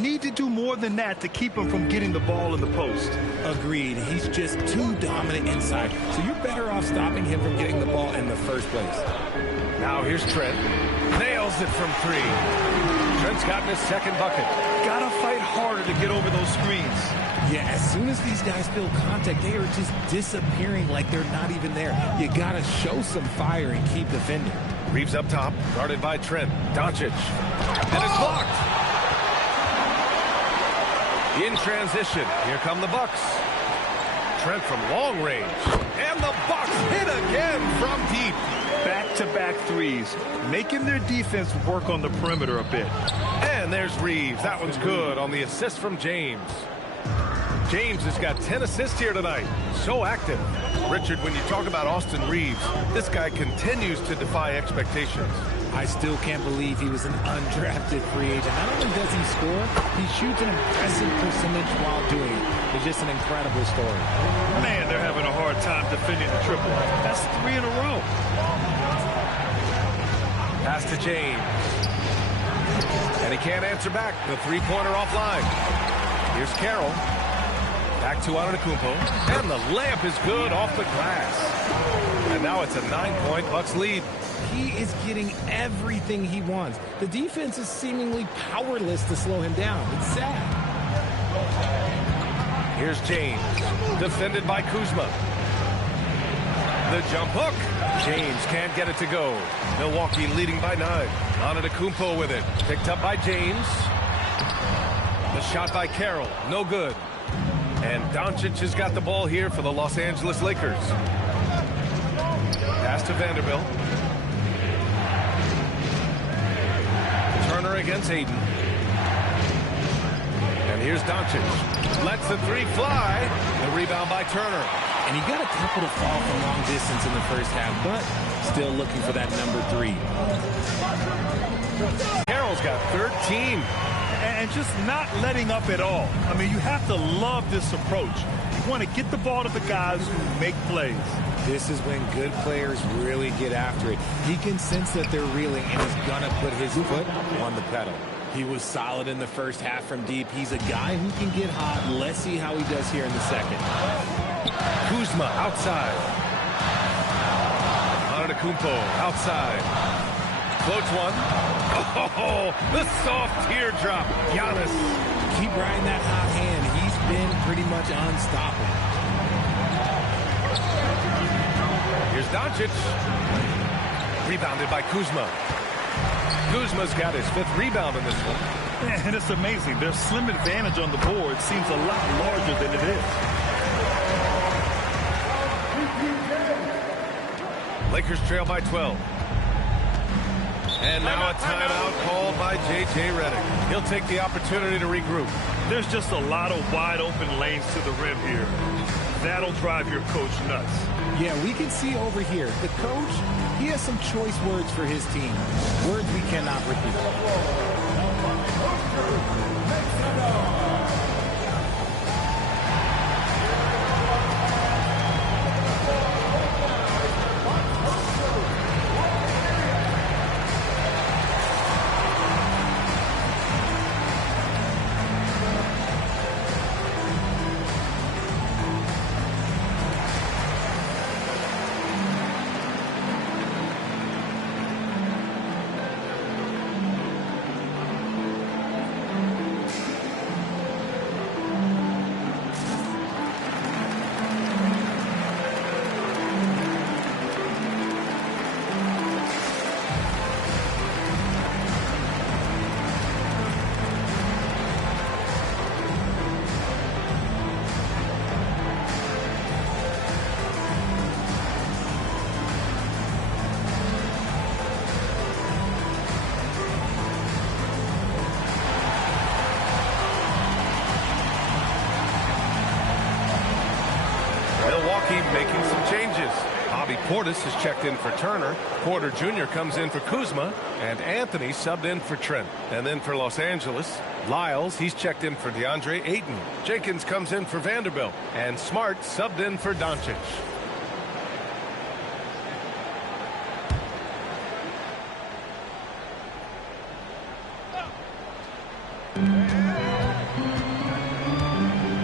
Need to do more than that to keep him from getting the ball in the post. Agreed. He's just too dominant inside. So you're better off stopping him from getting the ball in the first place. Now here's Trent. Nails it from 3. Trent's gotten his second bucket. Gotta fight harder to get over those screens. Yeah, as soon as these guys feel contact, they are just disappearing like they're not even there. You gotta show some fire and keep defending. Reeves up top, guarded by Trent. Doncic. And it's blocked. In transition, here come the Bucks. Trent from long range. And the Bucks hit again from deep. Back-to-back threes, making their defense work on the perimeter a bit. And there's Reeves. That one's good on the assist from James. James has got 10 assists here tonight. So active. Richard, when you talk about Austin Reeves, this guy continues to defy expectations. I still can't believe he was an undrafted free agent. Not only does he score, he shoots an impressive percentage while doing it. It's just an incredible story. Man, they're having a hard time defending the triple. That's 3 in a row. Pass to James. And he can't answer back. The three-pointer offline. Here's Carroll. Back to Antetokounmpo. And the layup is good off the glass. And now it's a 9-point Bucks lead. He is getting everything he wants. The defense is seemingly powerless to slow him down. It's sad. Here's James. Defended by Kuzma. The jump hook. James can't get it to go. Milwaukee leading by 9. Antetokounmpo with it. Picked up by James. The shot by Carroll. No good. And Doncic has got the ball here for the Los Angeles Lakers. Pass to Vanderbilt. Turner against Ayton. And here's Doncic. Lets the 3 fly. The rebound by Turner. And he got a couple to fall from long distance in the first half, but still looking for that number 3. Carroll's got 13. And just not letting up at all. I mean, you have to love this approach. You want to get the ball to the guys who make plays. This is when good players really get after it. He can sense that they're reeling, and he's going to put his foot on the pedal. He was solid in the first half from deep. He's a guy who can get hot. Let's see how he does here in the second. Kuzma outside. Antetokounmpo outside. Floats one. Oh, the soft teardrop. Giannis. Keep riding that hot hand. He's been pretty much unstoppable. Here's Doncic. Rebounded by Kuzma. Kuzma's got his 5th rebound in this one. And it's amazing. Their slim advantage on the board seems a lot larger than it is. Lakers trail by 12. And now a timeout called by J.J. Redick. He'll take the opportunity to regroup. There's just a lot of wide open lanes to the rim here. That'll drive your coach nuts. Yeah, we can see over here, the coach, he has some choice words for his team. Words we cannot repeat. Making some changes. Bobby Portis has checked in for Turner. Porter Jr. comes in for Kuzma. And Anthony subbed in for Trent. And then for Los Angeles, Lyles, he's checked in for DeAndre Ayton. Jenkins comes in for Vanderbilt. And Smart subbed in for Doncic.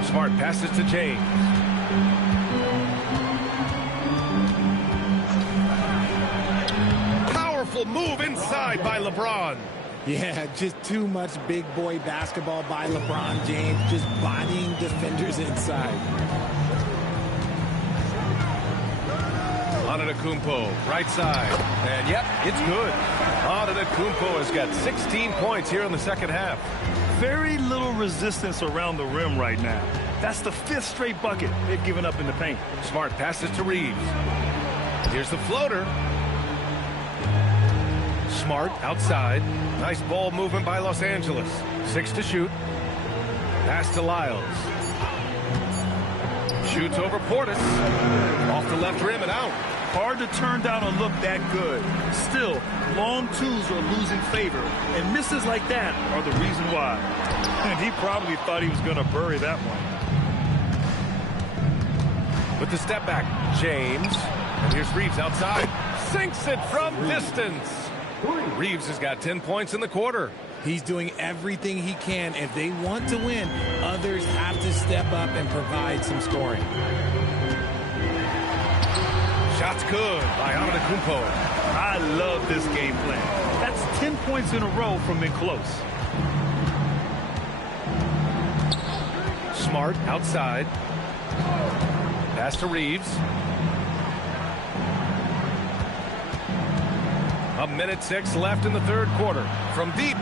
Smart passes to James. Move inside by LeBron. Yeah, just too much big boy basketball by LeBron James, just bodying defenders inside. Antetokounmpo, right side. And yep, it's good. Antetokounmpo has got 16 points here in the second half. Very little resistance around the rim right now. That's the 5th straight bucket they've given up in the paint. Smart passes to Reeves. Here's the floater. Smart outside. Nice ball movement by Los Angeles. 6 to shoot. Pass to Lyles. Shoots over Portis. Off the left rim and out. Hard to turn down a look that good. Still, long twos are losing favor, and misses like that are the reason why. And he probably thought he was going to bury that one. With the step back, James. And here's Reeves outside. Sinks it from distance. Reeves has got 10 points in the quarter. He's doing everything he can. If they want to win, others have to step up and provide some scoring. Shot's good by Antetokounmpo. I love this game plan. That's 10 points in a row from in close. Smart outside. Pass to Reeves. A minute 6 left in the third quarter. From deep.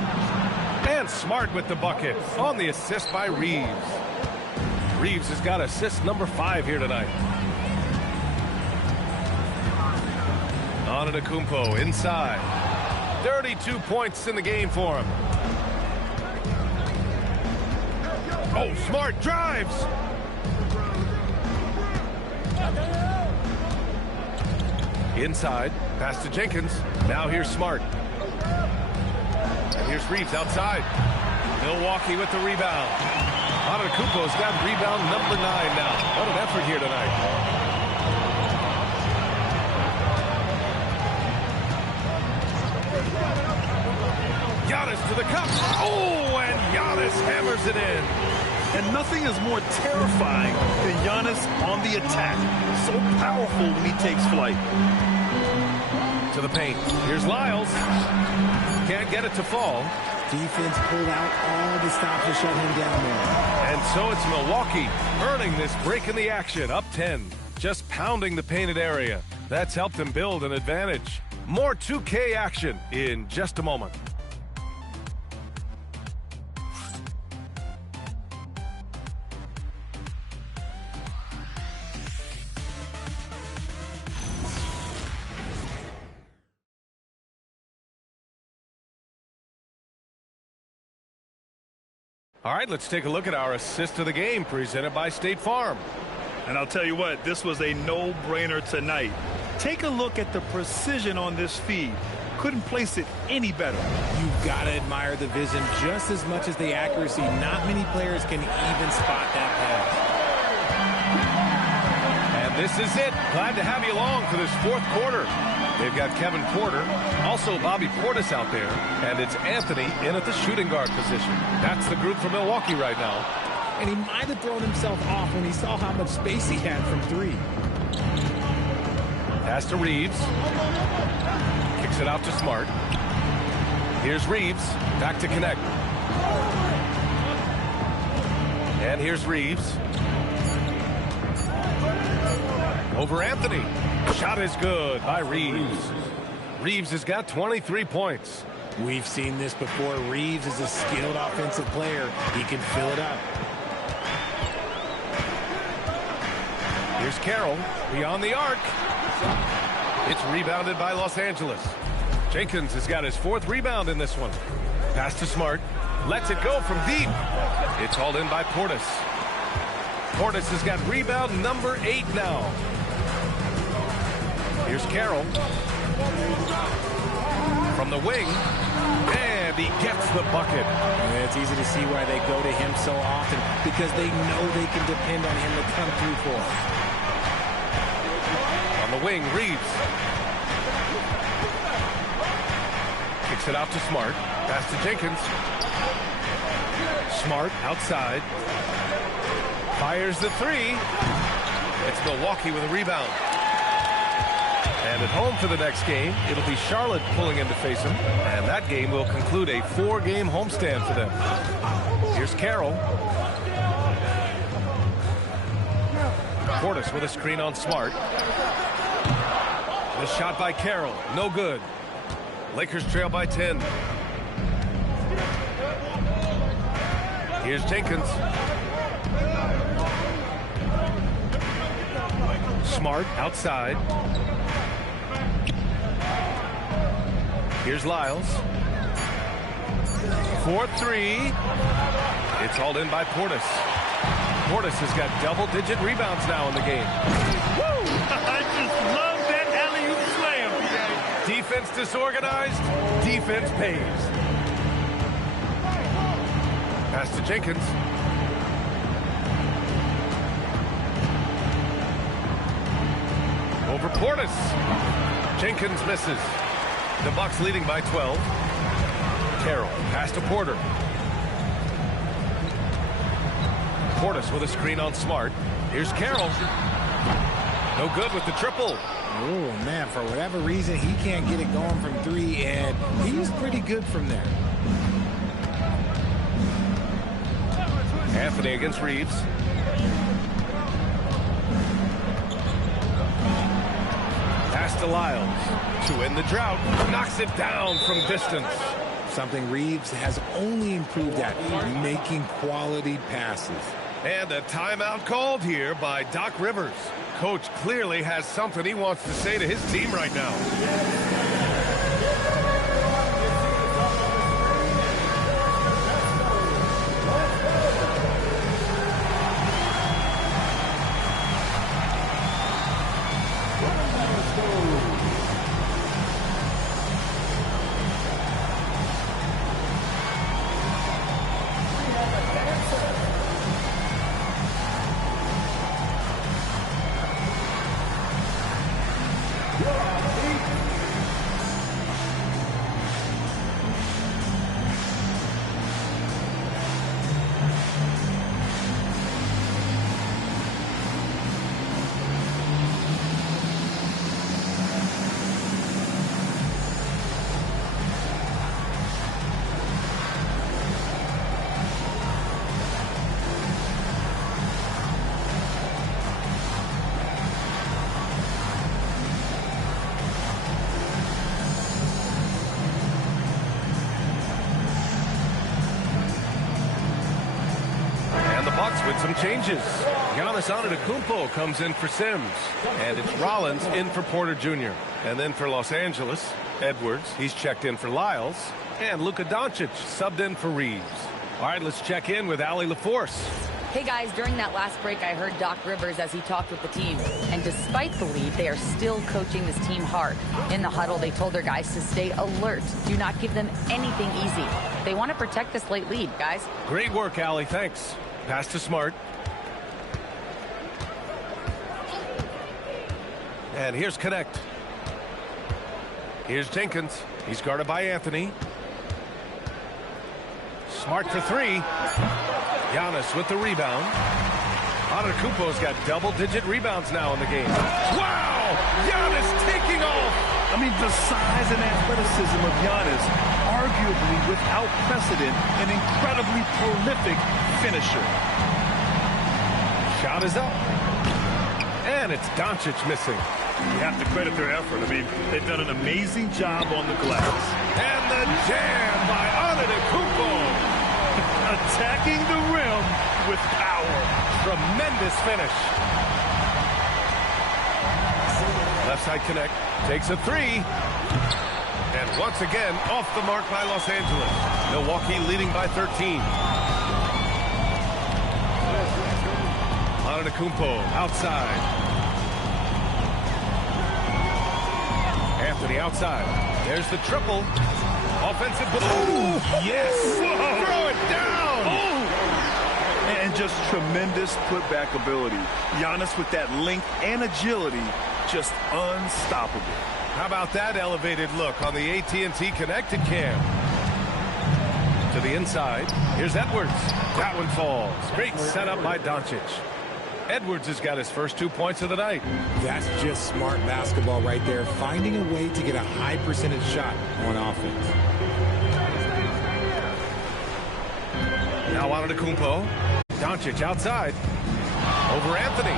And Smart with the bucket on the assist by Reeves. Reeves has got assist number 5 here tonight. Antetokounmpo inside. 32 points in the game for him. Oh, Smart drives. Inside, pass to Jenkins. Now here's Smart. And here's Reeves outside. Milwaukee with the rebound. Antetokounmpo's got rebound number 9 now. What an effort here tonight. Giannis to the cup. Oh, and Giannis hammers it in. And nothing is more terrifying than Giannis on the attack. So powerful when he takes flight. To the paint. Here's Lyles. Can't get it to fall. Defense pulled out all the stops to shut him down there. And so it's Milwaukee earning this break in the action. Up 10. Just pounding the painted area. That's helped them build an advantage. More 2K action in just a moment. All right, let's take a look at our assist of the game presented by State Farm. And I'll tell you what, this was a no-brainer tonight. Take a look at the precision on this feed. Couldn't place it any better. You've got to admire the vision just as much as the accuracy. Not many players can even spot that pass. And this is it. Glad to have you along for this fourth quarter. They've got Kevin Porter, also Bobby Portis out there, and it's Anthony in at the shooting guard position. That's the group for Milwaukee right now. And he might have thrown himself off when he saw how much space he had from three. Pass to Reeves. Kicks it out to Smart. Here's Reeves. Back to connect. And here's Reeves. Over Anthony. Shot is good by Reeves. Reeves has got 23 points. We've seen this before. Reeves is a skilled offensive player. He can fill it up. Here's Carroll beyond the arc. It's rebounded by Los Angeles. Jenkins has got his fourth rebound in this one. Pass to Smart. Lets it go from deep. It's hauled in by Portis. Portis has got rebound number 8 now. Here's Carroll. From the wing. And he gets the bucket. And it's easy to see why they go to him so often, because they know they can depend on him to come through for them. On the wing, Reeves. Kicks it out to Smart. Pass to Jenkins. Smart outside. Fires the three. It's Milwaukee with a rebound. And at home for the next game, it'll be Charlotte pulling in to face them. And that game will conclude a 4-game homestand for them. Here's Carroll. Portis with a screen on Smart. The shot by Carroll. No good. Lakers trail by 10. Here's Jenkins. Smart outside. Here's Lyles. 4-3. It's hauled in by Portis. Portis has got double-digit rebounds now in the game. Woo! I just love that alley-oop slam. Defense disorganized. Defense pays. Pass to Jenkins. Over Portis. Jenkins misses. The Bucks leading by 12. Carroll, pass to Porter. Portis with a screen on Smart. Here's Carroll. No good with the triple. Oh, man, for whatever reason, he can't get it going from three, and he's pretty good from there. Anthony against Reeves. Pass to Lyles. To end the drought. Knocks it down from distance. Something Reeves has only improved at, making quality passes. And a timeout called here by Doc Rivers. Coach clearly has something he wants to say to his team right now. With some changes. Giannis Antetokounmpo comes in for Sims. And it's Rollins in for Porter Jr. And then for Los Angeles, Edwards. He's checked in for Lyles. And Luka Doncic subbed in for Reeves. All right, let's check in with Allie LaForce. Hey guys, during that last break, I heard Doc Rivers as he talked with the team. And despite the lead, they are still coaching this team hard. In the huddle, they told their guys to stay alert. Do not give them anything easy. They want to protect this late lead, guys. Great work, Allie. Thanks. Pass to Smart. And here's Connect. Here's Jenkins. He's guarded by Anthony. Smart for three. Giannis with the rebound. Antetokounmpo's got double-digit rebounds now in the game. Wow! Giannis taking off! I mean, the size and athleticism of Giannis, arguably without precedent, an incredibly prolific finisher. Shot is up. And it's Doncic missing. You have to credit their effort. I mean, they've done an amazing job on the glass. And the jam by Antetokounmpo. Attacking the rim with power. Tremendous finish. Left side Connect. Takes a three. And once again, off the mark by Los Angeles. Milwaukee leading by 13. Antetokounmpo outside. Anthony outside. There's the triple. Offensive. Oh, yes. Whoa. Throw it down. Oh. And just tremendous putback ability. Giannis with that length and agility, just unstoppable. How about that elevated look on the AT&T connected cam? To the inside. Here's Edwards. That one falls. Great setup by Doncic. Edwards has got his first 2 points of the night. That's just smart basketball right there, finding a way to get a high percentage shot on offense. Now Antetokounmpo. Doncic outside. Over Anthony.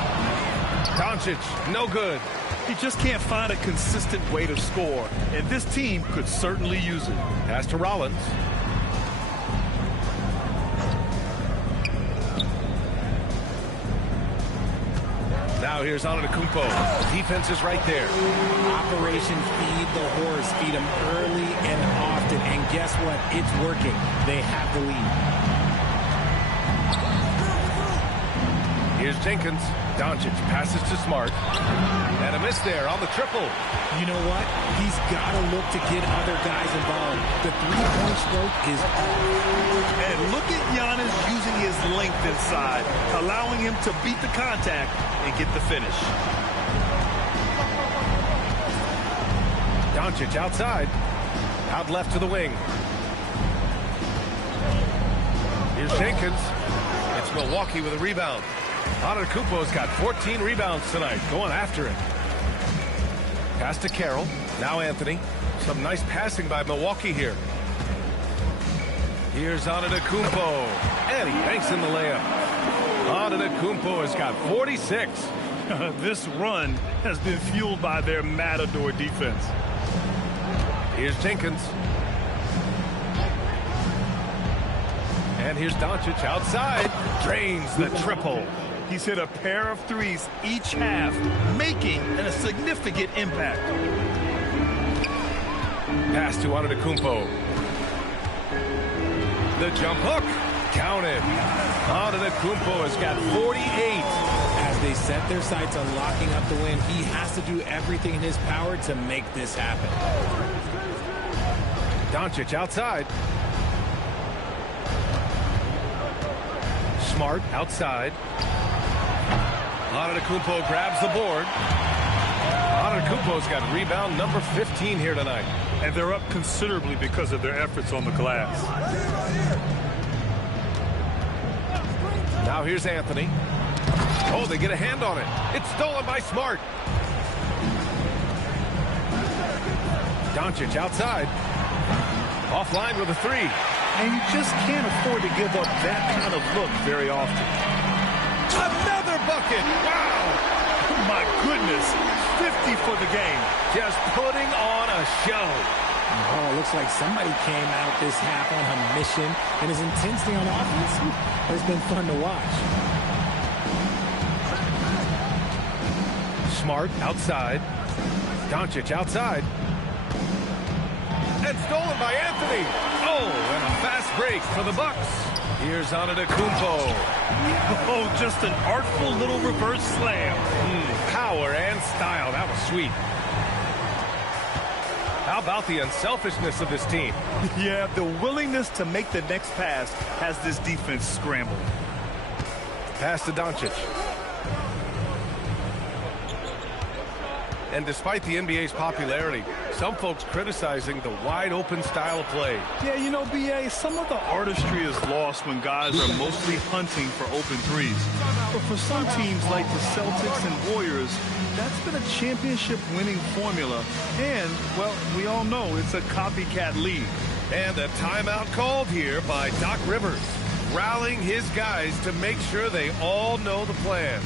Doncic, no good. He just can't find a consistent way to score, and this team could certainly use it. Pass to Rollins. Now here's Antetokounmpo. Defense is right there. Operation Feed the Horse. Feed them early and often. And guess what? It's working. They have the lead. Here's Jenkins. Doncic passes to Smart. And a miss there on the triple. You know what? He's got to look to get other guys involved. The three-point stroke is off. And look at Giannis using his length inside, allowing him to beat the contact and get the finish. Doncic outside. Out left to the wing. Here's Jenkins. It's Milwaukee with a rebound. Antetokounmpo's got 14 rebounds tonight, going after it. Pass to Carroll. Now Anthony. Some nice passing by Milwaukee here. Here's Antetokounmpo. And he banks in the layup. Antetokounmpo has got 46. This run has been fueled by their Matador defense. Here's Jenkins. And here's Doncic outside. Drains the triple. He's hit a pair of threes each half, making a significant impact. Pass to Antetokounmpo. The jump hook. Counted. Antetokounmpo has got 48. As they set their sights on locking up the win, he has to do everything in his power to make this happen. Doncic outside. Smart outside. Antetokounmpo grabs the board. Antetokounmpo's got rebound number 15 here tonight. And they're up considerably because of their efforts on the glass. Now here's Anthony. Oh, they get a hand on it. It's stolen by Smart. Doncic outside. Offline with a three. And you just can't afford to give up that kind of look very often. Another bucket. Wow. My goodness. 50 for the game. Just putting on a show. Oh, looks like somebody came out this half on a mission. And his intensity on offense has been fun to watch. Smart outside. Doncic outside. And stolen by Anthony. Oh, and a fast break for the Bucks. Here's Antetokounmpo. Oh, just an artful little reverse slam. Power and style. That was sweet. How about the unselfishness of this team? Yeah, the willingness to make the next pass has this defense scrambled. Pass to Doncic. And despite the NBA's popularity, some folks criticizing the wide-open style of play. Yeah, you know, B.A., some of the artistry is lost when guys are mostly hunting for open threes. But for some teams like the Celtics and Warriors, that's been a championship-winning formula. And, well, we all know it's a copycat league. And a timeout called here by Doc Rivers, rallying his guys to make sure they all know the plan.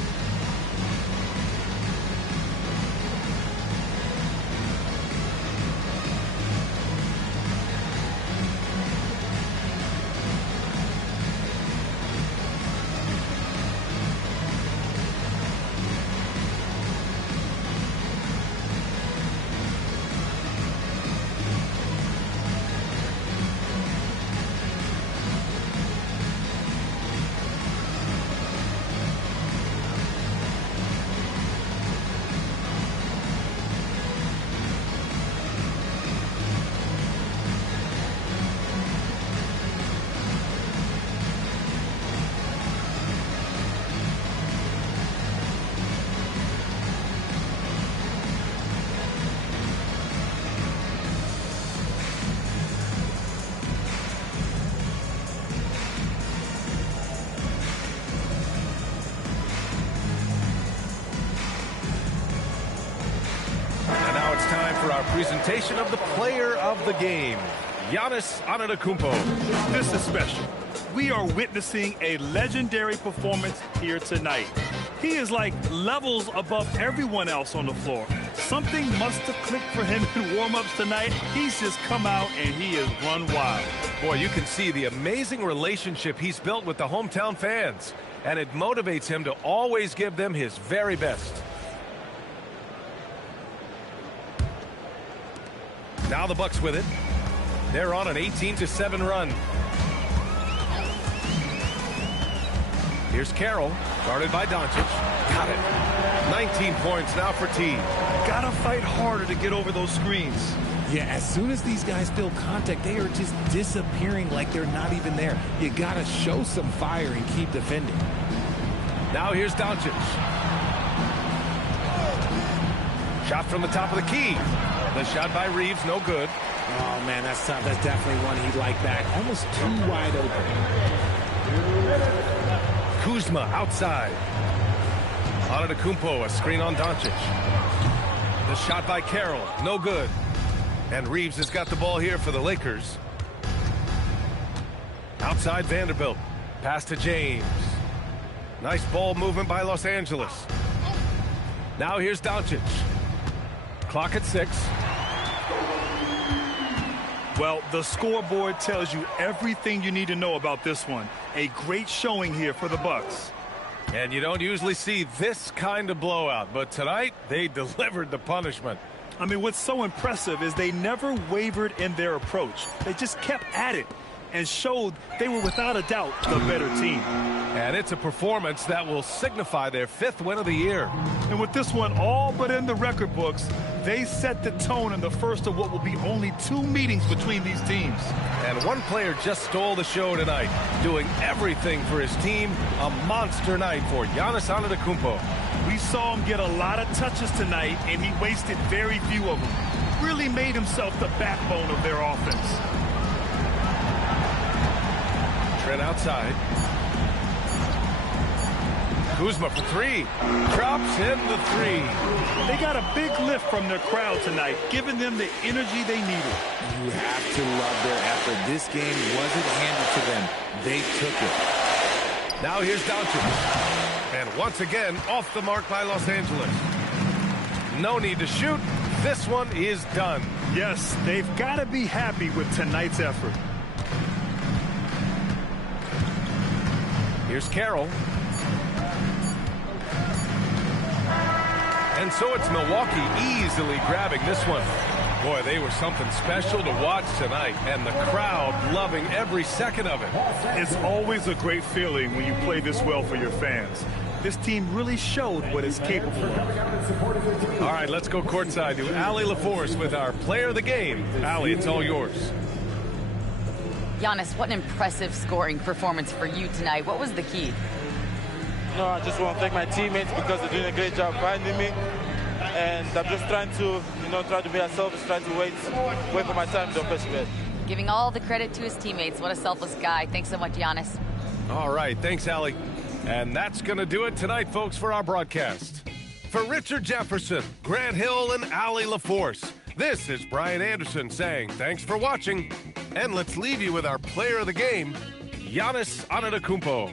Presentation of the player of the game, Giannis Antetokounmpo. This is special. We are witnessing a legendary performance here tonight. He is like levels above everyone else on the floor. Something must have clicked for him in warm-ups tonight. He's just come out and he has run wild. Boy, you can see the amazing relationship he's built with the hometown fans, and it motivates him to always give them his very best. Now the Bucks with it. They're on an 18-7 run. Here's Carroll, guarded by Doncic. Got it. 19 points now for T. Gotta fight harder to get over those screens. Yeah, as soon as these guys feel contact, they are just disappearing like they're not even there. You gotta show some fire and keep defending. Now here's Doncic. Shot from the top of the key. The shot by Reeves, no good. Oh, man, that's tough. That's definitely one he'd like back. Almost too wide open. Kuzma outside. Antetokounmpo, a screen on Doncic. The shot by Carroll, no good. And Reeves has got the ball here for the Lakers. Outside Vanderbilt. Pass to James. Nice ball movement by Los Angeles. Now here's Doncic. Clock at 6. Well, the scoreboard tells you everything you need to know about this one. A great showing here for the Bucks. And you don't usually see this kind of blowout, but tonight they delivered the punishment. I mean, what's so impressive is they never wavered in their approach. They just kept at it and showed they were without a doubt the better team. And it's a performance that will signify their 5th win of the year. And with this one all but in the record books, they set the tone in the first of what will be only 2 meetings between these teams. And one player just stole the show tonight, doing everything for his team. A monster night for Giannis Antetokounmpo. We saw him get a lot of touches tonight, and he wasted very few of them. Really made himself the backbone of their offense. Trent outside. Kuzma for 3. Drops in the 3. They got a big lift from their crowd tonight, giving them the energy they needed. You have to love their effort. This game wasn't handed to them. They took it. Now here's Doncic. And once again, off the mark by Los Angeles. No need to shoot. This one is done. Yes, they've got to be happy with tonight's effort. Here's Carroll. And so it's Milwaukee easily grabbing this one. Boy, they were something special to watch tonight, and the crowd loving every second of it. It's always a great feeling when you play this well for your fans. This team really showed what it's capable of. All right, let's go courtside to Allie LaForce with our player of the game. Allie, it's all yours. Giannis, what an impressive scoring performance for you tonight. What was the key? No, I just want to thank my teammates because they're doing a great job finding me. And I'm just trying to, try to be ourselves, trying to wait for my time to offensive end. Giving all the credit to his teammates. What a selfless guy. Thanks so much, Giannis. All right, thanks, Allie. And that's going to do it tonight, folks, for our broadcast. For Richard Jefferson, Grant Hill, and Allie LaForce, this is Brian Anderson saying thanks for watching. And let's leave you with our player of the game, Giannis Antetokounmpo.